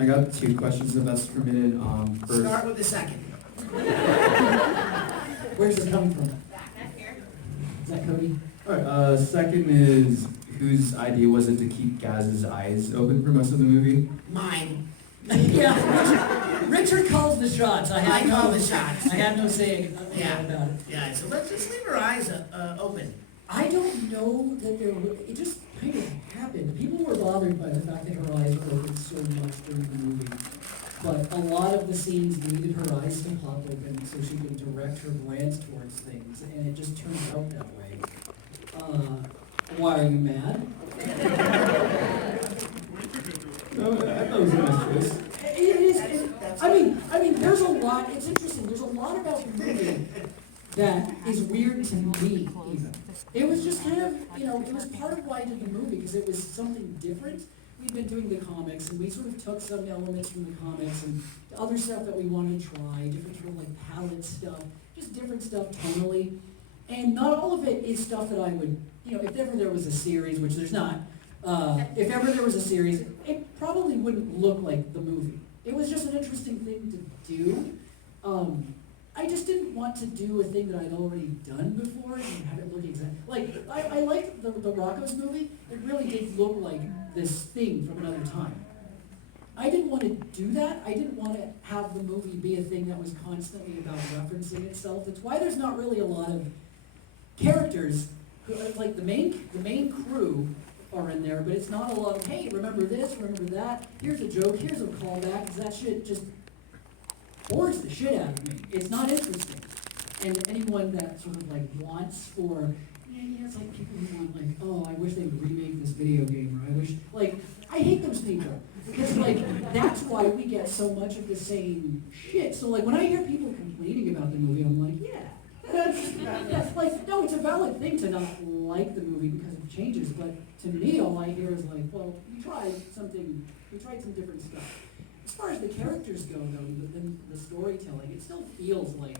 I got 2 questions, the best permitted. First, Start with the second. Where's it coming from? Back here. Is that Cody? Alright, second is, whose idea was it to keep Gaz's eyes open for most of the movie? Mine. Yeah, Richard calls the shots. I call the shots. I have no say about it. Yeah, so let's just leave her eyes open. I don't know that there were, it just kind of happened. People were bothered by the fact that her eyes were open so much during the movie. But a lot of the scenes needed her eyes to pop open so she could direct her glance towards things, and it just turned out that way. Why are you mad? No, I thought it was a nice choice. I mean, there's a lot, it's interesting, there's a lot about the movie that is weird to me, even. It was just kind of, it was part of why I did the movie, because it was something different. We'd been doing the comics, and we sort of took some elements from the comics and other stuff that we wanted to try, different sort of like palette stuff, just different stuff tonally. And not all of it is stuff that I would, if ever there was a series, which there's not, if ever there was a series, it probably wouldn't look like the movie. It was just an interesting thing to do. I just didn't want to do a thing that I'd already done before and have it look exactly like. I liked the Rocco's movie. It really did look like this thing from another time. I didn't want to do that. I didn't want to have the movie be a thing that was constantly about referencing itself. That's why there's not really a lot of characters who, like the main crew are in there, but it's not a lot of, hey, remember this, remember that, here's a joke, here's a callback, because that shit just bores the shit out of me. It's not interesting. And anyone that sort of like wants for, it's like people who want like, oh, I wish they would remake this video game, or I wish, like, I hate those people. Because like, that's why we get so much of the same shit. So like, when I hear people complaining about the movie, I'm like, yeah. That's like, no, it's a valid thing to not like the movie because of changes, but to me, all I hear is like, well, you tried some different stuff. As far as the characters go, though, the storytelling, it still feels like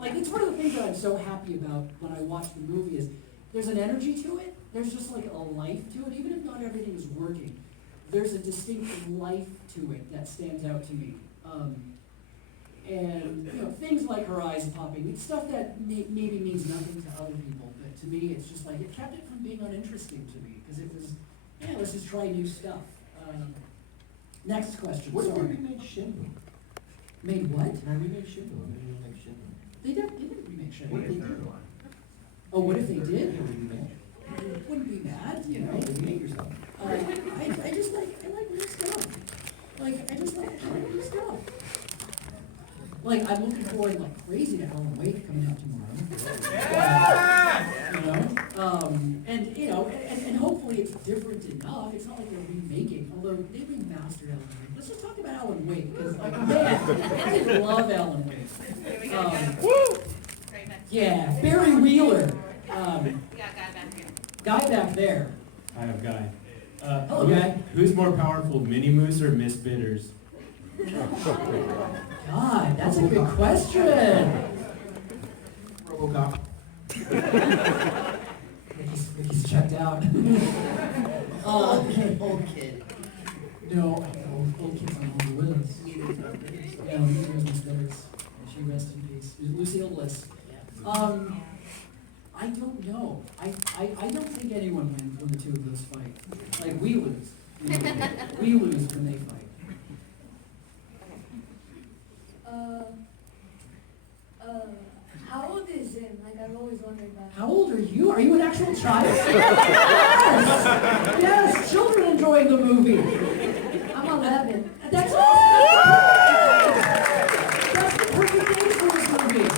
it's one of the things that I'm so happy about when I watch the movie is there's an energy to it, there's just like a life to it, even if not everything is working. There's a distinct life to it that stands out to me. And things like her eyes popping, it's stuff that maybe means nothing to other people, but to me it's just like, it kept it from being uninteresting to me, because it was, let's just try new stuff. Next question, What if sorry. they remade Shinra? Made what? I remade Shinra. Maybe remake Shinra. They didn't remake Shinra. What if they did? Oh, what if they did? Yeah, would you be mad? Wouldn't be mad, Remake yourself. I just like new stuff. I just like trying new stuff. I'm looking forward like crazy to Alan Wake coming out tomorrow. And hopefully it's different enough. It's not like they're remaking, although they remastered Alan Wake. Let's just talk about Alan Wake, because man, I love Alan Wake. Yeah, Barry Wheeler. Guy back there. I have Guy. Hello, Guy. Who's more powerful, Mini Moose or Miss Bitters? God, that's a good question. RoboCop. Mickey's checked out. Old kid. No, old kid's no longer with us. Yeah, neither is Miss Bitters. She rests in peace. Lucille Bliss. I don't know. I don't think anyone wins when the two of those fight. Like, we lose. We lose when they fight. How old is Zim? I've always wondered that. How old are you? Are you an actual child? Yes! Yes! Children enjoying the movie. I'm 11. That's awesome! That's the perfect age for this movie.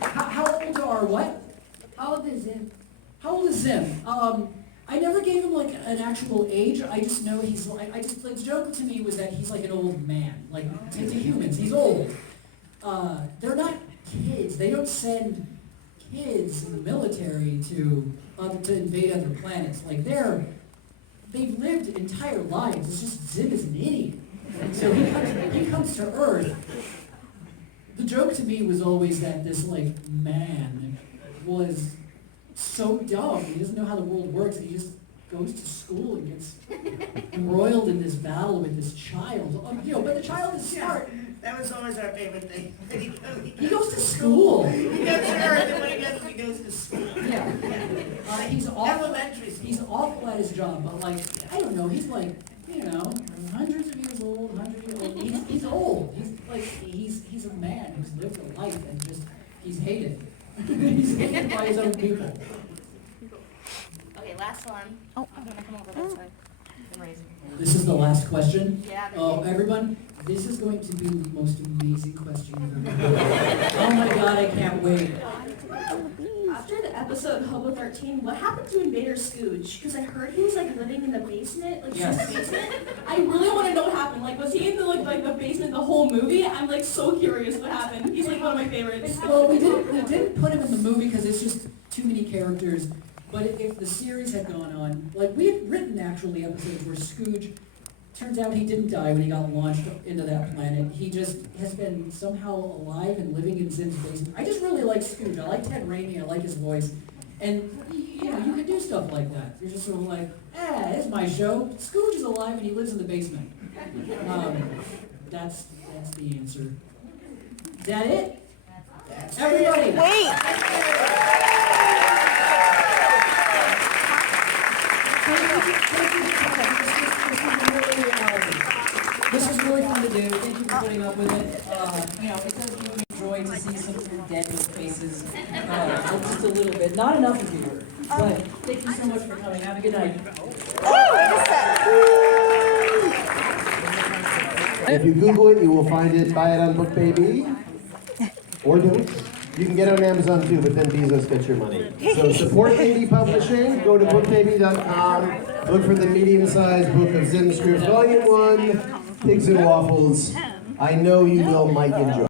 How old are what? How old is Zim? How old is Zim? I never gave him like an actual age. I just know he's like, the joke to me was that he's like an old man. Like, to humans, he's old. They're not kids. They don't send kids in the military to invade other planets. Like, they've lived entire lives. It's just Zim is an idiot. And so he comes to Earth. The joke to me was always that this like man was so dumb. He doesn't know how the world works. He just goes to school and gets embroiled in this battle with this child. But the child is smart. That was always our favorite thing. He goes to school. He goes to Earth, and when he does, he goes to school. Yeah. He's awful. Elementary school. He's awful at his job, but like, I don't know, he's like, you know, hundreds of years old, 100 years old. He's old. He's a man who's lived a life and just, he's hated. He's hated by his own people. Okay, last one. Oh, I'm gonna come over this side. This is the last question. Yeah. Everyone, this is going to be the most amazing question you've ever heard. Oh my God, I can't wait. After the episode Hobo 13, what happened to Invader Scooge? Because I heard he was like living in the basement, like Yes. his basement. I really want to know what happened. Like, was he in the like the basement the whole movie? I'm like so curious what happened. He's like one of my favorites. Well, we didn't put him in the movie because it's just too many characters. But if the series had gone on, like we had written actually episodes where Scooge, turns out he didn't die when he got launched into that planet. He just has been somehow alive and living in Zim's basement. I just really like Scooge. I like Ted Raimi. I like his voice. And, you know, you can do stuff like that. You're just sort of like, it's my show. Scooge is alive and he lives in the basement. That's the answer. Is that it? Everybody. Wait. This was really fun to do. Thank you for putting up with it. You know, it does give me joy to see some of your dead faces. Just a little bit. Not enough of you. But thank you so much for coming. Have a good night. If you Google it, you will find it. Buy it on BookBaby. Or don't. You can get it on Amazon too, but then Bezos gets your money. So support indie publishing. Go to bookbaby.com. Look for the medium-sized book of Zim Scripts, Volume 1, Pigs and Waffles. I know you will might enjoy.